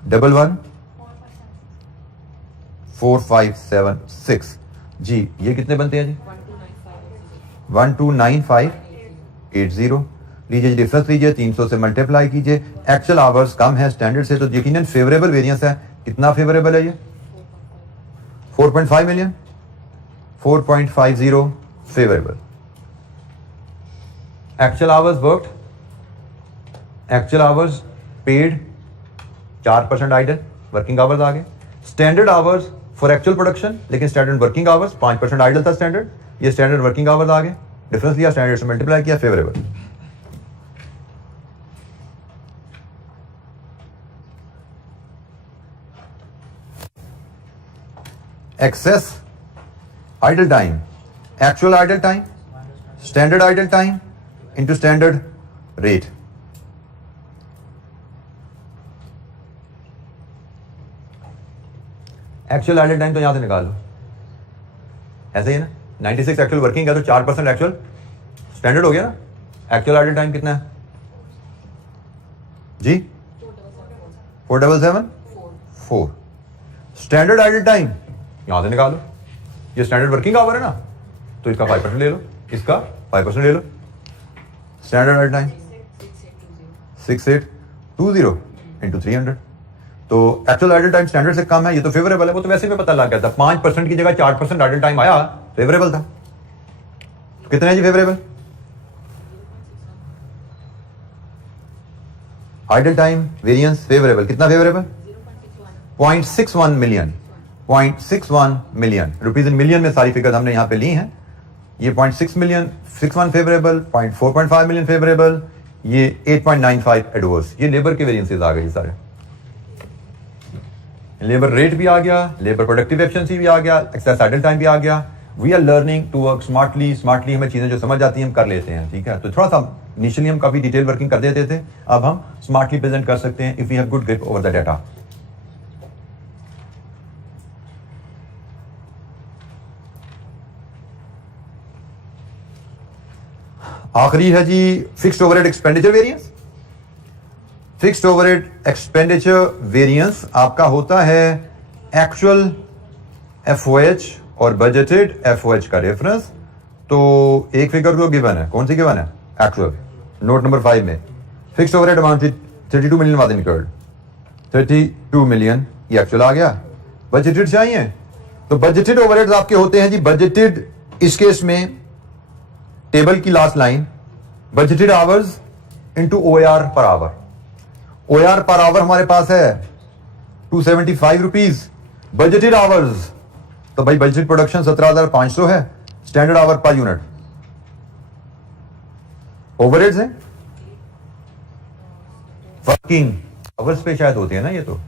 114576 जी, ये कितने बनते हैं जी? 129580। लीजिए जी डिफरेंस लीजिए, 300 से मल्टीप्लाई कीजिए। एक्चुअल आवर्स कम है स्टैंडर्ड से, तो यकीनन फेवरेबल वेरिएंस है। कितना फेवरेबल है ये? 4.5 million, 4.50 favourable. Actual hours worked, actual hours paid 4% idle working hours आ गए। Standard hours for actual production, लेकिन स्टैंडर्ड वर्किंग आवर्स 5% आइडल था स्टैंडर्ड, ये स्टैंडर्ड वर्किंग आवर्स आ गए। डिफरेंस लिया, स्टैंडर्ड से मल्टीप्लाई किया, favourable. Excess idle time, actual idle time, standard idle time into standard rate. Actual idle time तो यहां से निकाल लो, ऐसे ही ना। 96 एक्चुअल वर्किंग है तो 4% एक्चुअल स्टैंडर्ड हो गया ना। एक्चुअल आइडल टाइम कितना है जी? 4774। स्टैंडर्ड आइडल टाइम यहां से निकालो, ये स्टैंडर्ड वर्किंग आवर है ना, तो इसका 5% ले लो, इसका 5% ले लो। Standard idle time 6820 into 300। तो एक्चुअल आइडल टाइम स्टैंडर्ड से कम है, ये तो फेवरेबल है। वो तो वैसे भी पता लग गया था, 5% की जगह 4% आइडल टाइम आया, फेवरेबल था। तो कितना है जी favourable? Idle time variance favourable, कितना favourable? 0.61 million, 0.61 million rupees in million में सारी फिगर हमने यहां पे ली हैं। ये 0.6 मिलियन 61 फेवरेबल, 4.5 मिलियन फेवरेबल, ये 8.95 एडवर्स। ये लेबर के वेरिएंसेस आ गए सारे। लेबर रेट भी आ गया, लेबर प्रोडक्टिव एफिशिएंसी भी आ गया, एक्सेस आइडल टाइम भी आ गया। We are learning to work smartly. Smartly हमें चीजें जो समझ आती हैं हम कर लेते हैं, ठीक है। तो थोड़ा सा इनिशियली हम काफी डिटेल वर्किंग कर देते थे, अब हम स्मार्टली प्रेजेंट कर सकते हैं if we have good grip over the data. आखिरी है जी fixed overhead expenditure variance. Fixed overhead expenditure variance आपका होता है एक्चुअल एफओएच और बजटेड एफओएच का रेफरेंस। तो एक फिगर तो गिवन है, कौन सी गिवन है? एक्चुअल, नोट नंबर 5 में। Fixed overhead amount 32 million was incurred, 32 million ये एक्चुअल आ गया। बजटेड चाहिए, तो बजटेड ओवरहेड्स आपके होते हैं जी बजटेड, इस केस में टेबल की last line, budgeted hours into OR per hour. OR per hour हमारे पास है 275 रुपीज। बजटेड आवर्स, तो भाई बजटेड प्रोडक्शन 17,500 है, standard hour per unit. Overheads हैं वर्किंग आवर्स पे शायद होते हैं ना ये, तो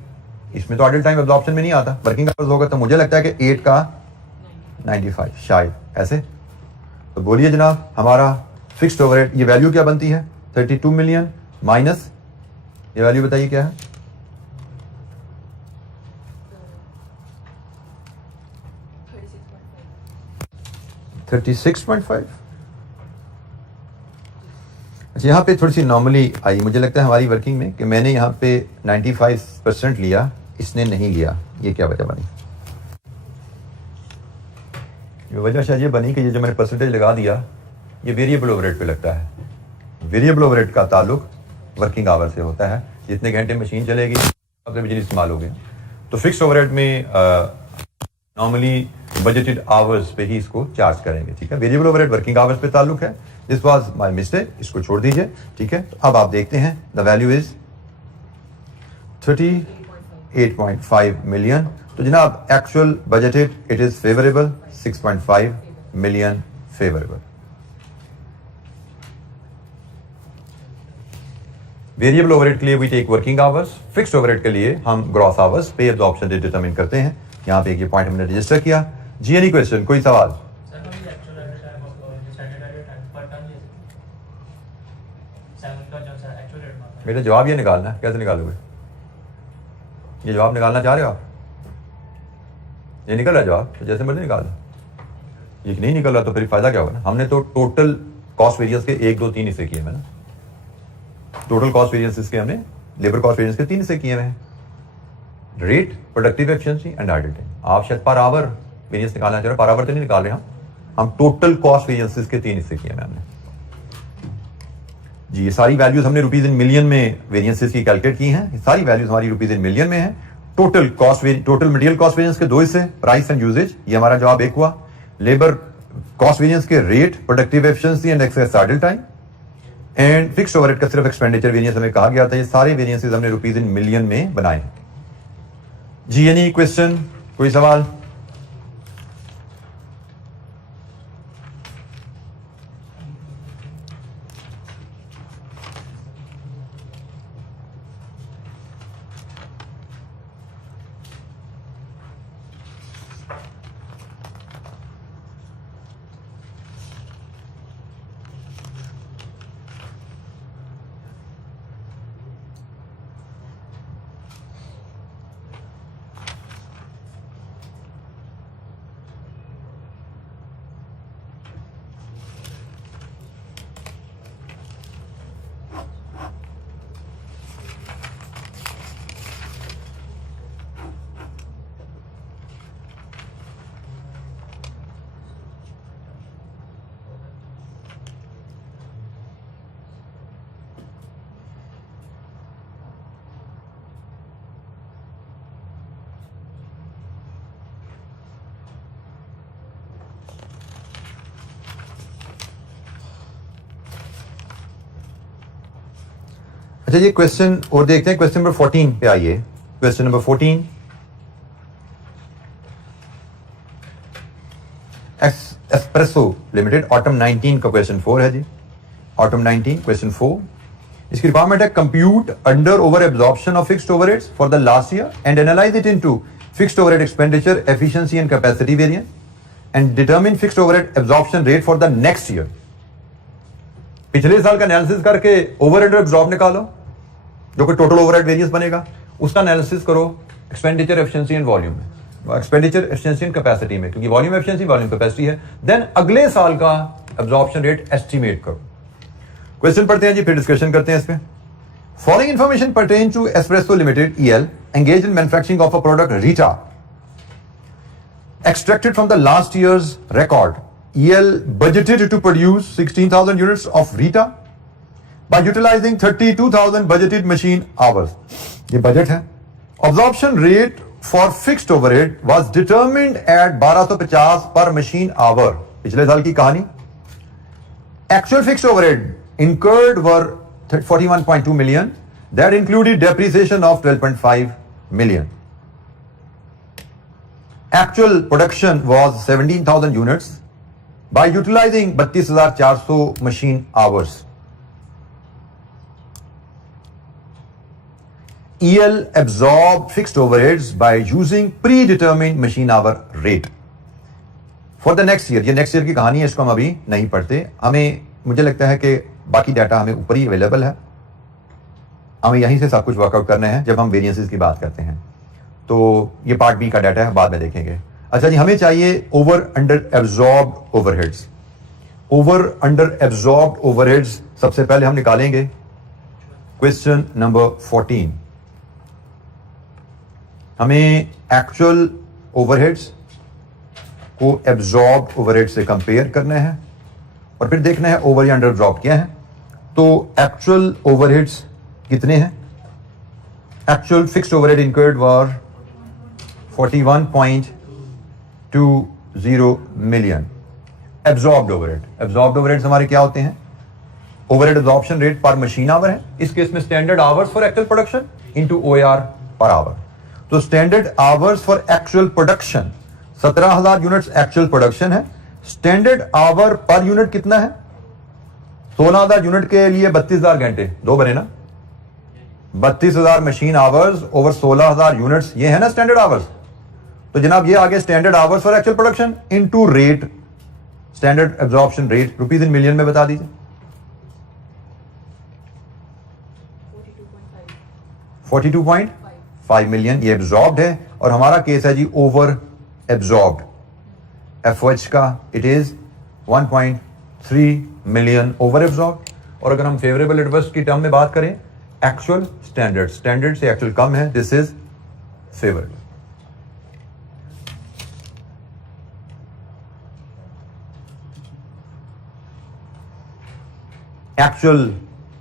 इसमें तो आइडल टाइम एब्जॉर्प्शन में नहीं आता, वर्किंग आवर्स होगा, तो मुझे लगता है कि 8 का 95 शायद ऐसे। तो बोलिए जनाब, हमारा फिक्स्ड ओवरहेड ये वैल्यू क्या बनती है? 32 मिलियन माइनस ये वैल्यू बताइए क्या है? 36.5। अच्छा, यहाँ पे थोड़ी सी नॉर्मली आई मुझे लगता है हमारी वर्किंग में कि मैंने यहाँ पे 95% लिया, इसने नहीं लिया। ये क्या वजह बनी? ये वजह शायद ये बनी कि ये जो मैंने परसेंटेज लगा दिया ये वेरिएबल ओवरहेड पे लगता है। वेरिएबल ओवरहेड का ताल्लुक वर्किंग आवर से होता है, जितने घंटे मशीन चलेगी उतने बिजली इस्तेमाल होगी। तो फिक्स्ड ओवरहेड में नॉर्मली बजटेड आवर्स पे ही इसको चार्ज करेंगे, ठीक है। वेरिएबल ओवरहेड वर्किंग आवर्स पे ताल्लुक है। दिस वाज माय मिस्टेक, इसको छोड़ दीजिए, ठीक है। तो अब आप देखते हैं द वैल्यू इज 38.5 मिलियन। तो जनाब actual budgeted it is favourable 6.5 million favourable. Variable overhead के लिए we take working hours, fixed overhead के लिए हम ग्रॉस आवर्स पे एब्जॉर्प्शन रेट डिटरमिन करते हैं। यहाँ पे एक ये पॉइंट हमने रजिस्टर किया। जी एनी क्वेश्चन, कोई सवाल? बेटा जवाब ये निकालना है, कैसे निकालोगे? ये जवाब निकालना चाह रहे हो आप? ये निकल रहा है जवाब, तो जैसे मर्जी निकाल लो। ये नहीं निकल रहा तो फिर फायदा क्या होगा ना। हमने तो टोटल कॉस्ट वेरियंस के 1, 2, 3 हिस्से किए हैं ना। टोटल कॉस्ट वेरियंस के हमने लेबर कॉस्ट वेरियंस के 3 हिस्से किए हुए हैं, rate, productive efficiency and idle time. आप शायद पर आवर वेरियंस निकालना चाह रहे हो, पर आवर तो नहीं निकाल रहे हम टोटल कॉस्ट वेरियंसेस के 3 हिस्से किए हैं हमने जी। ये सारी वैल्यूज हमने रुपीज इन मिलियन में वेरियंसेस की कैलकुलेट की हैं। सारी वैल्यूज हमारी रुपीज इन मिलियन में है। टोटल मटेरियल कॉस्ट वेरियंस के 2 हिस्से, प्राइस एंड यूजेज, ये हमारा जवाब 1 हुआ। लेबर कॉस्ट वेरियंस के रेट, productive efficiency and excess idle time, and fixed overhead का सिर्फ एक्सपेंडिचर वेरियंस हमें कहा गया था। ये सारे वेरियंसेस हमने रुपीज इन मिलियन में बनाए हैं जी। एनी क्वेश्चन, कोई सवाल? अच्छा, ये क्वेश्चन और देखते हैं। क्वेश्चन नंबर 14 पे आइए। Question number 14, espresso limited, autumn 19 का क्वेश्चन 4 है जी। ऑटम 19 क्वेश्चन 4, इसकी रिक्वायरमेंट है compute under over absorption of fixed overheads for the last year and analyse it into fixed overhead expenditure, efficiency and capacity variance and determine fixed overhead absorption rate for the next year. पिछले साल का analysis करके over under absorb निकालो, जो कि total overhead variance बनेगा, उसका analysis करो एक्सपेंडिचर, एफिशिएंसी एंड वॉल्यूम में, एक्सपेंडिचर, एफिशिएंसी एंड कैपेसिटी में, क्योंकि वॉल्यूम एफिशिएंसी, वॉल्यूम कैपेसिटी है। देन अगले साल का एब्जॉर्प्शन रेट एस्टिमेट करो। क्वेश्चन पढ़ते हैं जी, फिर डिस्कशन करते हैं इस पे। Following information pertain to espresso limited EL engage in manufacturing of a product रीटा extracted from the last year's record. EL budgeted to produce 16,000 units of Rita by utilizing 32,000 budgeted machine hours. ये budget है। Absorption rate for fixed overhead was determined at 1250 per machine hour. पिछले साल की कहानी। Actual fixed overhead incurred were 41.2 million. That included depreciation of 12.5 million. Actual production was 17,000 units by utilizing 32,400 machine hours. EL absorb fixed overheads by using predetermined machine hour rate. For the next year, ये next year की कहानी है, इसको हम अभी नहीं पढ़ते. हमें मुझे लगता है कि बाकी डाटा हमें ऊपर ही अवेलेबल है, हमें यहीं से सब कुछ वर्कआउट करना है जब हम वेरिएंसेस की बात करते हैं. तो ये पार्ट बी का डाटा है, बाद में देखेंगे. अच्छा जी, हमें चाहिए over under absorbed overheads. Over under absorbed overheads सबसे पहले हम निकालेंगे क्वेश्चन नंबर 14. हमें एक्चुअल ओवरहेड्स को एब्जॉर्ब्ड ओवरहेड से कंपेयर करना है और फिर देखना है ओवर या अंडर एब्जॉर्ब क्या है. तो एक्चुअल ओवरहेड्स कितने हैं? Actual fixed overhead incurred were 41.20 million. Absorbed overhead, absorbed overheads हमारे क्या होते हैं? Overhead absorption rate per machine hour है. इस केस में standard hours for actual production into OAR per hour. तो standard hours for actual production 17,000 units actual production है. Standard hour per unit कितना है? 16,000 यूनिट के लिए 32,000 घंटे, दो बने ना, 32,000 मशीन आवर्स ओवर 16,000 यूनिट्स, ये है ना स्टैंडर्ड आवर्स. तो जनाब ये आगे standard hours for actual production into rate, standard absorption rate rupees in million में बता दीजिए. 42.5 मिलियन ये एब्जॉर्ब्ड है. और हमारा केस है जी ओवर एब्जॉर्ब्ड. FOH का it is 1.3 million over absorbed. और अगर हम फेवरेबल एडवर्स की टर्म में बात करें, एक्चुअल स्टैंडर्ड, स्टैंडर्ड से एक्चुअल कम है, दिस इज फेवरेबल. एक्चुअल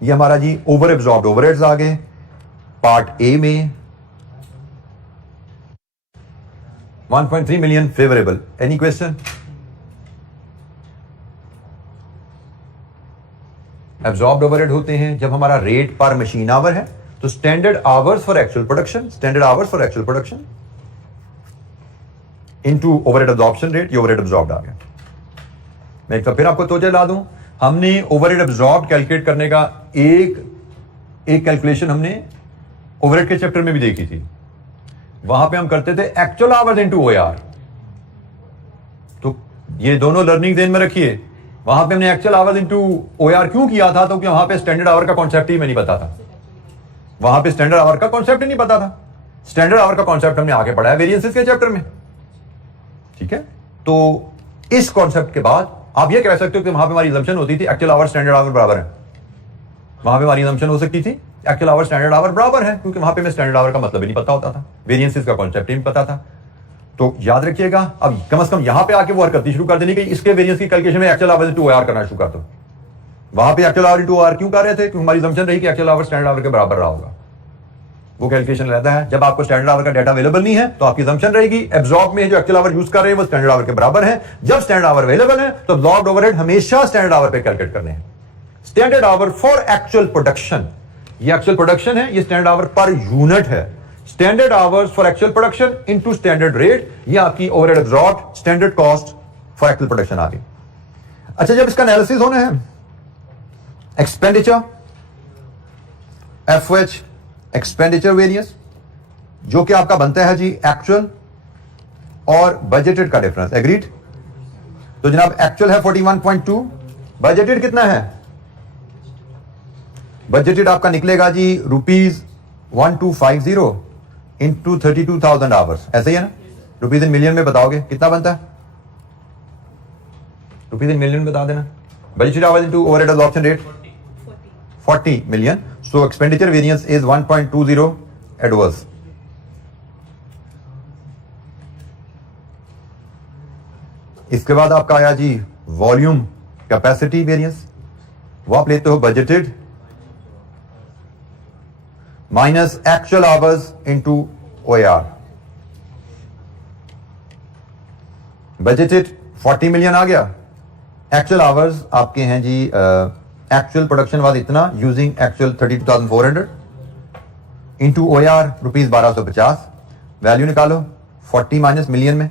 ये हमारा जी ओवर एब्जॉर्ब्ड ओवरहेड्स आ गए पार्ट ए में. 1.3 million favourable. Any question? Absorbed overhead होते हैं जब हमारा रेट पर मशीन आवर है. तो standard hours for actual production, standard hours for actual production into overhead absorption rate, ये ओवरहेड एब्जॉर्ब्ड आ गया. मैं एक तो फिर आपको तोजे ला दूं, हमने ओवरहेड एब्जॉर्ब्ड कैलकुलेट करने का एक कैलकुलेशन हमने ओवरहेड के चैप्टर में भी देखी थी. वहां पे हम करते थे एक्चुअल आवर्स इनटू OAR. तो ये दोनों लर्निंग ध्यान में रखिए. वहां पे हमने एक्चुअल आवर्स इनटू OAR क्यों किया था? तो वहां पे स्टैंडर्ड आवर का कॉन्सेप्ट ही मैं नहीं पता था. वहां पे स्टैंडर्ड आवर का कॉन्सेप्ट ही नहीं पता था. स्टैंडर्ड आवर का कॉन्सेप्ट हमने आगे पढ़ा है वेरिएंसेस के चैप्टर में. ठीक है, तो इस कॉन्सेप्ट के बाद आप ये कह सकते हो कि वहां पे हमारी assumption होती थी एक्चुअल आवर स्टैंडर्ड आवर बराबर है. वहां पे हमारी assumption हो सकती थी एक्चुअल आवर स्टैंडर्ड आवर बराबर है, क्योंकि वहां पे मैं स्टैंडर्ड आवर का मतलब ही नहीं पता होता था, वेरिएंसेस का कॉन्सेप्ट ही नहीं पता था. तो याद रखिएगा, अब कम से कम यहां पे आके वो हरकत शुरू कर देनी कि इसके वेरिएंस की कैलकुलेशन में एक्चुअल आवर इनटू OAR करना शुरू कर दो. वहां पे एक्चुअल आवर इनटू OAR क्यों कर रहे थे? क्योंकि हमारी assumption रही कि एक्चुअल आवर स्टैंडर्ड आवर के बराबर रहा होगा. वो कैलकुलेशन रहता है जब आपको स्टैंडर्ड आवर का डाटा अवेलेबल नहीं है, तो आपकी assumption रहेगी एब्जॉर्ब में जो एक्चुअल आवर यूज कर रहे हैं वो स्टैंडर्ड आवर के बराबर है. जब स्टैंडर्ड आवर अवेलेबल है तो एब्जॉर्ब्ड ओवरहेड हमेशा स्टैंडर्ड आवर पे कैलकुलेट करने हैं. Standard hour for actual production, ये एक्चुअल प्रोडक्शन है, ये स्टैंडर्ड आवर पर यूनिट है. Standard hours for actual production into standard rate, ये आपकी overhead absorbed standard cost for actual production आ गई. अच्छा, जब इसका एनालिसिस होना है, एक्सपेंडिचर FOH एक्सपेंडिचर वेरिएंस, जो कि आपका बनता है जी एक्चुअल और बजटेड का डिफरेंस. एग्रीड? तो जनाब एक्चुअल है 41.2, बजटेड कितना है? बजटेड आपका निकलेगा जी ₹1250 इंटू 32,000 आवर्स. ऐसे ही है ना? रुपीज इन मिलियन में बताओगे कितना बनता है? रुपीज इन मिलियन बता देना. Budgeted hours into overhead absorption rate 40 million. So expenditure variance is 1.20 adverse. इसके बाद आपका आया जी वॉल्यूम कैपेसिटी वेरिएंस. वो आप लेते हो budgeted minus actual hours into OAR. Budgeted 40 million आ गया. एक्चुअल आवर्स आपके हैं जी, एक्चुअल प्रोडक्शन वाज इतना using actual 32,400 into OAR rupees 1250. Value निकालो 40 माइनस मिलियन में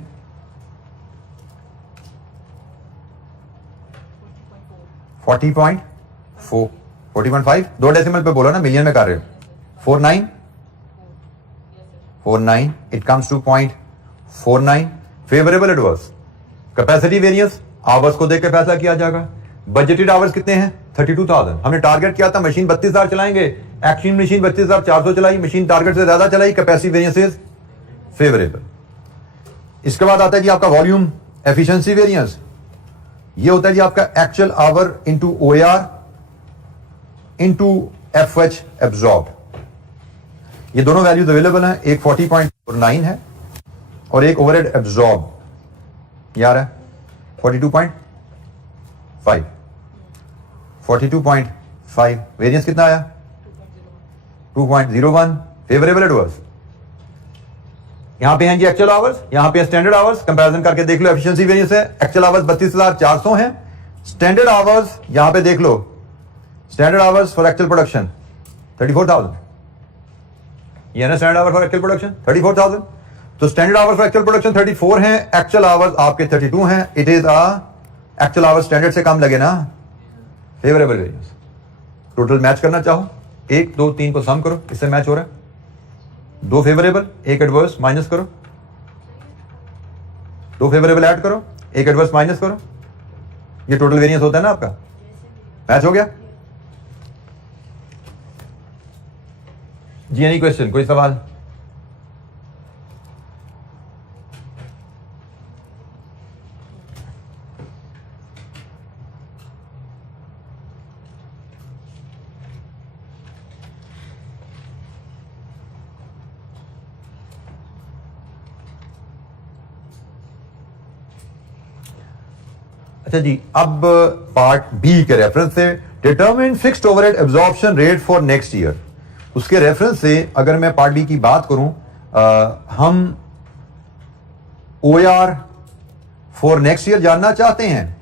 40.5. दो डेसिमल पे बोलो ना, मिलियन में कर रहे हो. 49 0.49, it comes to 0.49. Favourable adverse, capacity variance hours को देख के फैसला किया जाएगा। बजटेड आवर्स कितने हैं? 32,000। हमने टारगेट किया था मशीन 32,000 चलाएंगे, एक्शन मशीन 32,400 चलाई, मशीन टारगेट से ज्यादा चलाई, कैपेसिटी वेरिएंस इज फेवरेबल। इसके बाद आता है जी आपका वॉल्यूम एफिशिएंसी वेरिएंस। ये होता है जी आपका actual our into OAR into FH absorb. ये दोनों वैल्यूज अवेलेबल हैं, एक 40.49 है और एक ओवरहेड एब्जॉर्ब यार है 42.5। 42.5 वेरिएंस कितना आया? 2.01। Favourable adverse. यहां पे हैं जी एक्चुअल आवर्स, यहां पे स्टैंडर्ड आवर्स, कंपैरिजन करके देख लो। एफिशिएंसी वेरिएंस है, एक्चुअल आवर्स 32,400 हैं, स्टैंडर्ड आवर्स यहां पे देख लो, standard hours for actual production 34,000। ये ना standard hours for actual production 34,000। तो standard hours for actual production 34 हैं, एक्चुअल आवर्स आपके 32 हैं। It is actual hours standard से कम लगे ना, फेवरेबल वेरिएंस। टोटल मैच करना चाहो, 1 2 3 को सम करो, इससे मैच हो रहा है। 2 फेवरेबल 1 एडवर्स माइनस करो, 2 फेवरेबल ऐड करो, 1 एडवर्स माइनस करो, ये टोटल वेरिएंस होता है ना आपका। मैच हो गया जी। एनी क्वेश्चन, कोई सवाल? अच्छा जी, अब पार्ट बी के रेफरेंस से determine fixed overhead absorption rate for next year. उसके रेफरेंस से अगर मैं पार्ट बी की बात करूं, हम OAR फॉर नेक्स्ट ईयर जानना चाहते हैं,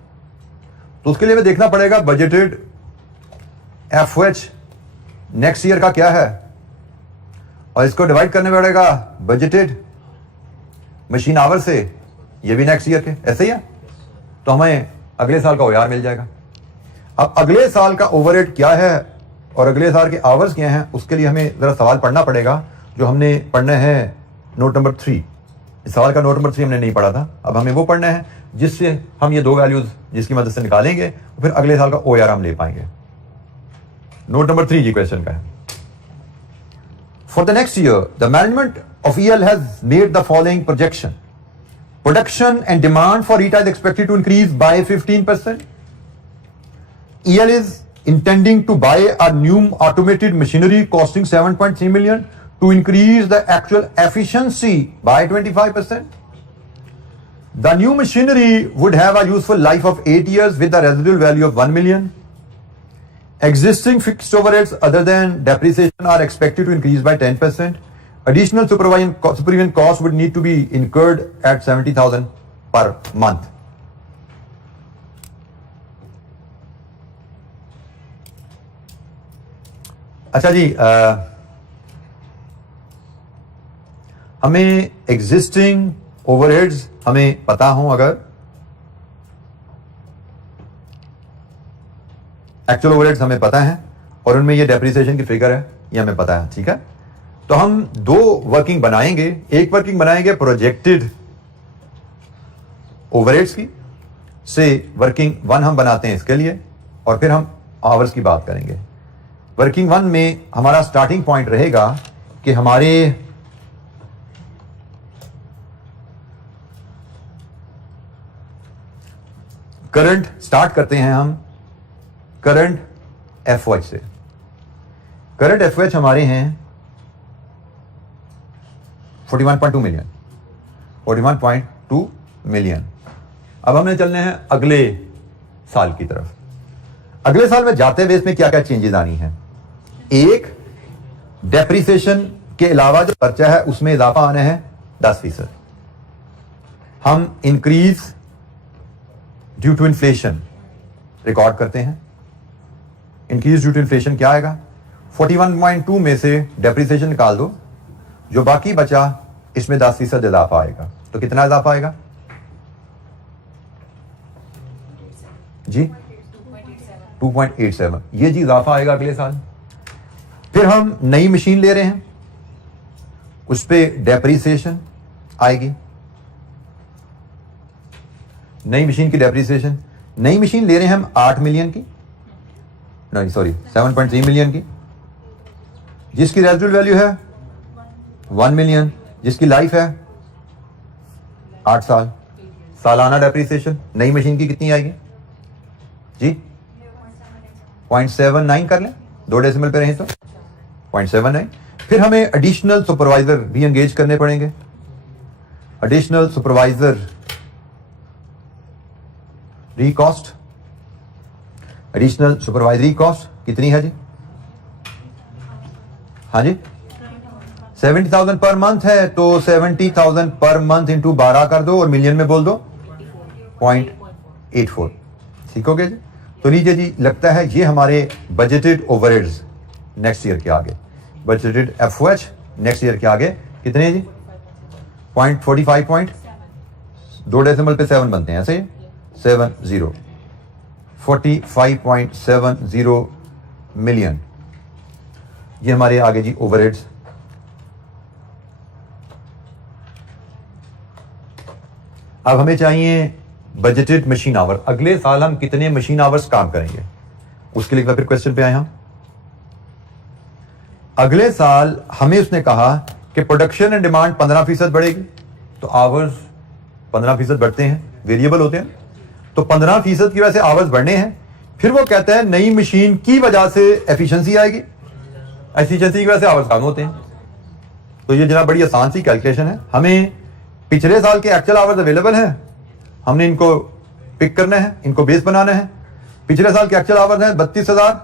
तो उसके लिए हमें देखना पड़ेगा बजटेड FH नेक्स्ट ईयर का क्या है, और इसको डिवाइड करने पड़ेगा बजटेड मशीन आवर से, ये भी नेक्स्ट ईयर के ऐसे ही है, तो हमें अगले साल का OAR मिल जाएगा। अब अगले साल का ओवरहेड क्या है और अगले साल के आवर्स क्या हैं, उसके लिए हमें जरा सवाल पढ़ना पड़ेगा, जो हमने पढ़ना है नोट नंबर 3। इस सवाल का नोट नंबर 3 हमने नहीं पढ़ा था, अब हमें वो पढ़ना है जिससे हम ये 2 वैल्यूज जिसकी मदद से निकालेंगे, फिर अगले साल का OAR हम ले पाएंगे। नोट नंबर 3 जी क्वेश्चन का है, for the next year the management of EL has made the following projection. Production and demand for ETA is expected to increase by 15%. EL is intending to buy a new automated machinery costing 7.3 million to increase the actual efficiency by 25%. The new machinery would have a useful life of 8 years with a residual value of 1 million. Existing fixed overheads other than depreciation are expected to increase by 10%. Additional supervision costs would need to be incurred at 70,000 per month. अच्छा जी, हमें existing overheads हमें पता हो, अगर actual overheads हमें पता है और उनमें ये डेप्रिसिएशन की फिगर है, ये हमें पता है, ठीक है। तो हम 2 वर्किंग बनाएंगे, एक वर्किंग बनाएंगे प्रोजेक्टेड ओवरहेड्स की से, वर्किंग 1 हम बनाते हैं इसके लिए, और फिर हम आवर्स की बात करेंगे। वर्किंग 1 में हमारा स्टार्टिंग पॉइंट रहेगा कि हमारे करंट स्टार्ट करते हैं हम करंट FH से। करंट FH हमारे हैं 41.2 मिलियन, 41.2 मिलियन। अब हमें चलने हैं अगले साल की तरफ। अगले साल में जाते हुए इसमें क्या क्या चेंजेस आनी है? एक, डेप्रिसिएशन के अलावा जो खर्चा है उसमें इजाफा आना है 10%। हम increase due to inflation record करते हैं। इंक्रीज ड्यू टू इन्फ्लेशन क्या आएगा? 41.2 में से डेप्रिसिएशन निकाल दो, जो बाकी बचा इसमें 10% इजाफा आएगा। तो कितना इजाफा आएगा जी? 2.87। ये जी इजाफा आएगा अगले साल। फिर हम नई मशीन ले रहे हैं, उस पे डेप्रीसिएशन आएगी, नई मशीन की डेप्रीसिएशन। नई मशीन ले रहे हैं हम 8 मिलियन की, नहीं सॉरी 7.3 मिलियन की, जिसकी रेजिडुअल वैल्यू है 1 मिलियन, जिसकी लाइफ है 8 साल। सालाना डेप्रीसिएशन नई मशीन की कितनी आएगी जी? 0.79 कर लें, 2 डेसिमल पे रहें तो 0.79। फिर हमें एडिशनल सुपरवाइजर भी एंगेज करने पड़ेंगे। एडिशनल सुपरवाइजर रिकॉस्ट, एडिशनल सुपरवाइजरी कॉस्ट कितनी है जी? हाँ जी 70,000 पर मंथ है, तो 70,000 पर मंथ इंटू 12 कर दो और मिलियन में बोल दो 0.84। ठीक हो गया जी? तो लीजिए जी, लगता है ये हमारे बजटेड ओवरहेड्स नेक्स्ट ईयर के आगे, बजटेड एफओएच नेक्स्ट ईयर के आगे कितने जी? 0.45 2 डेसिमल पे 7 बनते हैं, ऐसे 70 45.70 मिलियन। ये हमारे आगे जी ओवरहेड्स। अब हमें चाहिए बजटेड मशीन आवर। अगले साल हम कितने मशीन आवर्स काम करेंगे, उसके लिए फिर क्वेश्चन पे आए हम। अगले साल हमें उसने कहा कि प्रोडक्शन एंड डिमांड 15% बढ़ेगी, तो आवर्स 15% बढ़ते हैं, वेरिएबल होते हैं, तो 15% की वजह से आवर्स बढ़ने हैं। फिर वो कहता है नई मशीन की वजह से एफिशिएंसी आएगी, एफिशिएंसी की वजह से आवर्स कम होते हैं। तो ये जनाब बड़ी आसान सी कैलकुलेशन है। हमें पिछले साल के एक्चुअल आवर्स अवेलेबल हैं, हमने इनको पिक करना है, इनको बेस बनाना है। पिछले साल के एक्चुअल आवर्स हैं 32,000,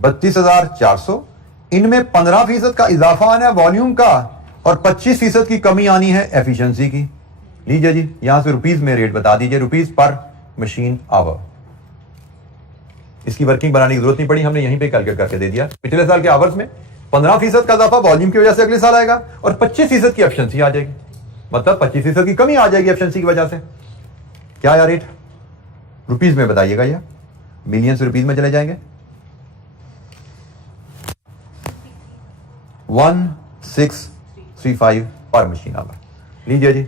$32,400। इनमें 15% का इजाफा आना है वॉल्यूम का और 25% की कमी आनी है एफिशिएंसी की। लीजिए जी, यहां से रुपीज में रेट बता दीजिए, रुपीज पर मशीन आवर। इसकी वर्किंग बनाने की जरूरत नहीं पड़ी, हमने यहीं पे कैलकुलेट करके दे दिया। पिछले साल के आवर्स में 15% का इजाफा वॉल्यूम की वजह से अगले साल आएगा और 25% की एफिशिएंसी आ जाएगी, मतलब 25% की कमी आ जाएगी एफिशिएंसी की वजह से। क्या यार रेट रुपीज में बताइएगा, या मिलियन से रुपीज में चले जाएंगे? 1635 पर मशीन आवर। लीजिए जी,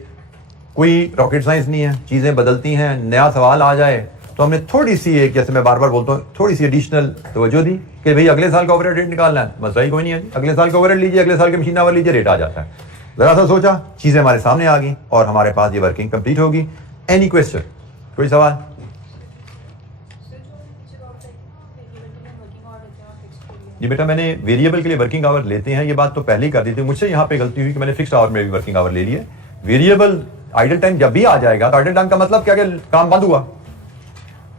कोई रॉकेट साइंस नहीं है, चीजें बदलती हैं, नया सवाल आ जाए तो हमने थोड़ी सी एक, जैसे मैं बार बार बोलता हूं, थोड़ी सी एडिशनल तवज्जो दी कि भाई अगले साल का ओवरहेड रेट निकालना है, मसला ही कोई नहीं है जी। अगले साल का ओवरहेड लीजिए, अगले साल के मशीन आवर लीजिए, रेट आ जाता है। जरा सा सोचा, चीजें हमारे सामने आ गई और हमारे पास ये वर्किंग कंप्लीट होगी। एनी क्वेश्चन, कोई सवाल? जी बेटा, मैंने वेरिएबल के लिए वर्किंग आवर लेते हैं, ये बात तो पहले ही कर दी थी। मुझसे यहाँ पे गलती हुई कि मैंने फिक्स्ड आवर में भी वर्किंग आवर ले लिए। वेरिएबल आइडल टाइम जब भी आ जाएगा तो आइडल टाइम का मतलब क्या कि काम बंद हुआ,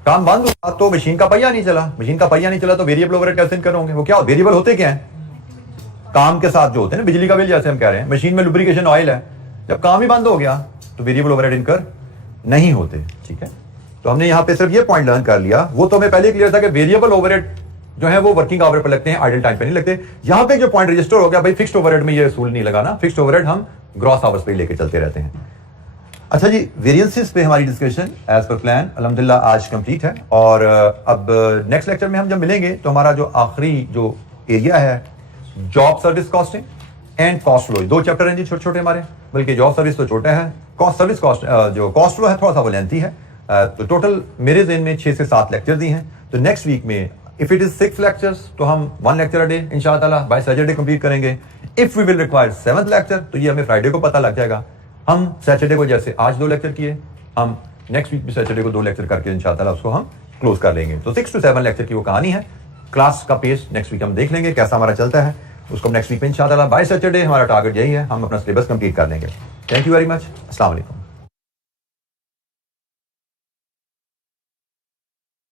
काम बंद हुआ तो मशीन का पहिया नहीं चला, मशीन का पहिया नहीं चला तो वेरिएबल ओवरहेड कैसे करोगे? वो क्या वेरिएबल होते क्या है? काम के साथ जो होते हैं ना, बिजली का बिल जैसे हम कह रहे हैं, मशीन में लुब्रिकेशन ऑयल है, जब काम ही बंद हो गया तो वेरिएबल ओवरहेड इनकर नहीं होते। ठीक है, तो हमने यहाँ पे सिर्फ ये पॉइंट लर्न कर लिया। वो तो हमें पहले क्लियर था कि वेरिएबल ओवरहेड जो है वो वर्किंग आवर पर लगते हैं, आइडल टाइम पे नहीं लगते। यहां पे जो पॉइंट रजिस्टर हो गया, भाई फिक्स्ड ओवरहेड में ये असूल नहीं लगाना, फिक्स्ड ओवरहेड हम ग्रॉस आवर्स पे लेके चलते रहते हैं। अच्छा जी, वेरिएंसेस पे हमारी डिस्कशन एज पर प्लान अल्हम्दुलिल्लाह आज कंप्लीट है। और अब नेक्स्ट लेक्चर में हम जब मिलेंगे तो हमारा जो आखिरी जो एरिया है, job service costing and cost flow, 2 chapter हैं जी छोटे छोटे हमारे, बल्कि जॉब सर्विस तो छोटा है, कॉस्ट सर्विस कॉस्ट जो कॉस्ट फ्लो है थोड़ा सा वो लेंथी है। तो टोटल मेरे ज़हन में 6 से 7 लेक्चर दी हैं। तो नेक्स्ट वीक में इफ इट इज 6 लेक्चर्स तो हम 1 लेक्चर अ डे इंशाअल्लाह ताला बाय सैटरडे कंप्लीट करेंगे। If we will require 7th lecture तो ये हमें फ्राइडे को पता लग जाएगा। हम सैटरडे को जैसे आज 2 लेक्चर किए, हम नेक्स्ट वीक भी सैटरडे को 2 लेक्चर करके इंशाअल्लाह ताला उसको हम क्लोज कर लेंगे। तो 6 to 7 लेक्चर की वो कहानी है। क्लास का पेस नेक्स्ट वीक हम देख लेंगे कैसा हमारा चलता है, उसको नेक्स्ट वीक में इंशाअल्लाह बाय सैटरडे हमारा टारगेट यही है, हम अपना सिलेबस कंप्लीट कर लेंगे। थैंक यू वेरी मच, अस्सलाम वालेकुम।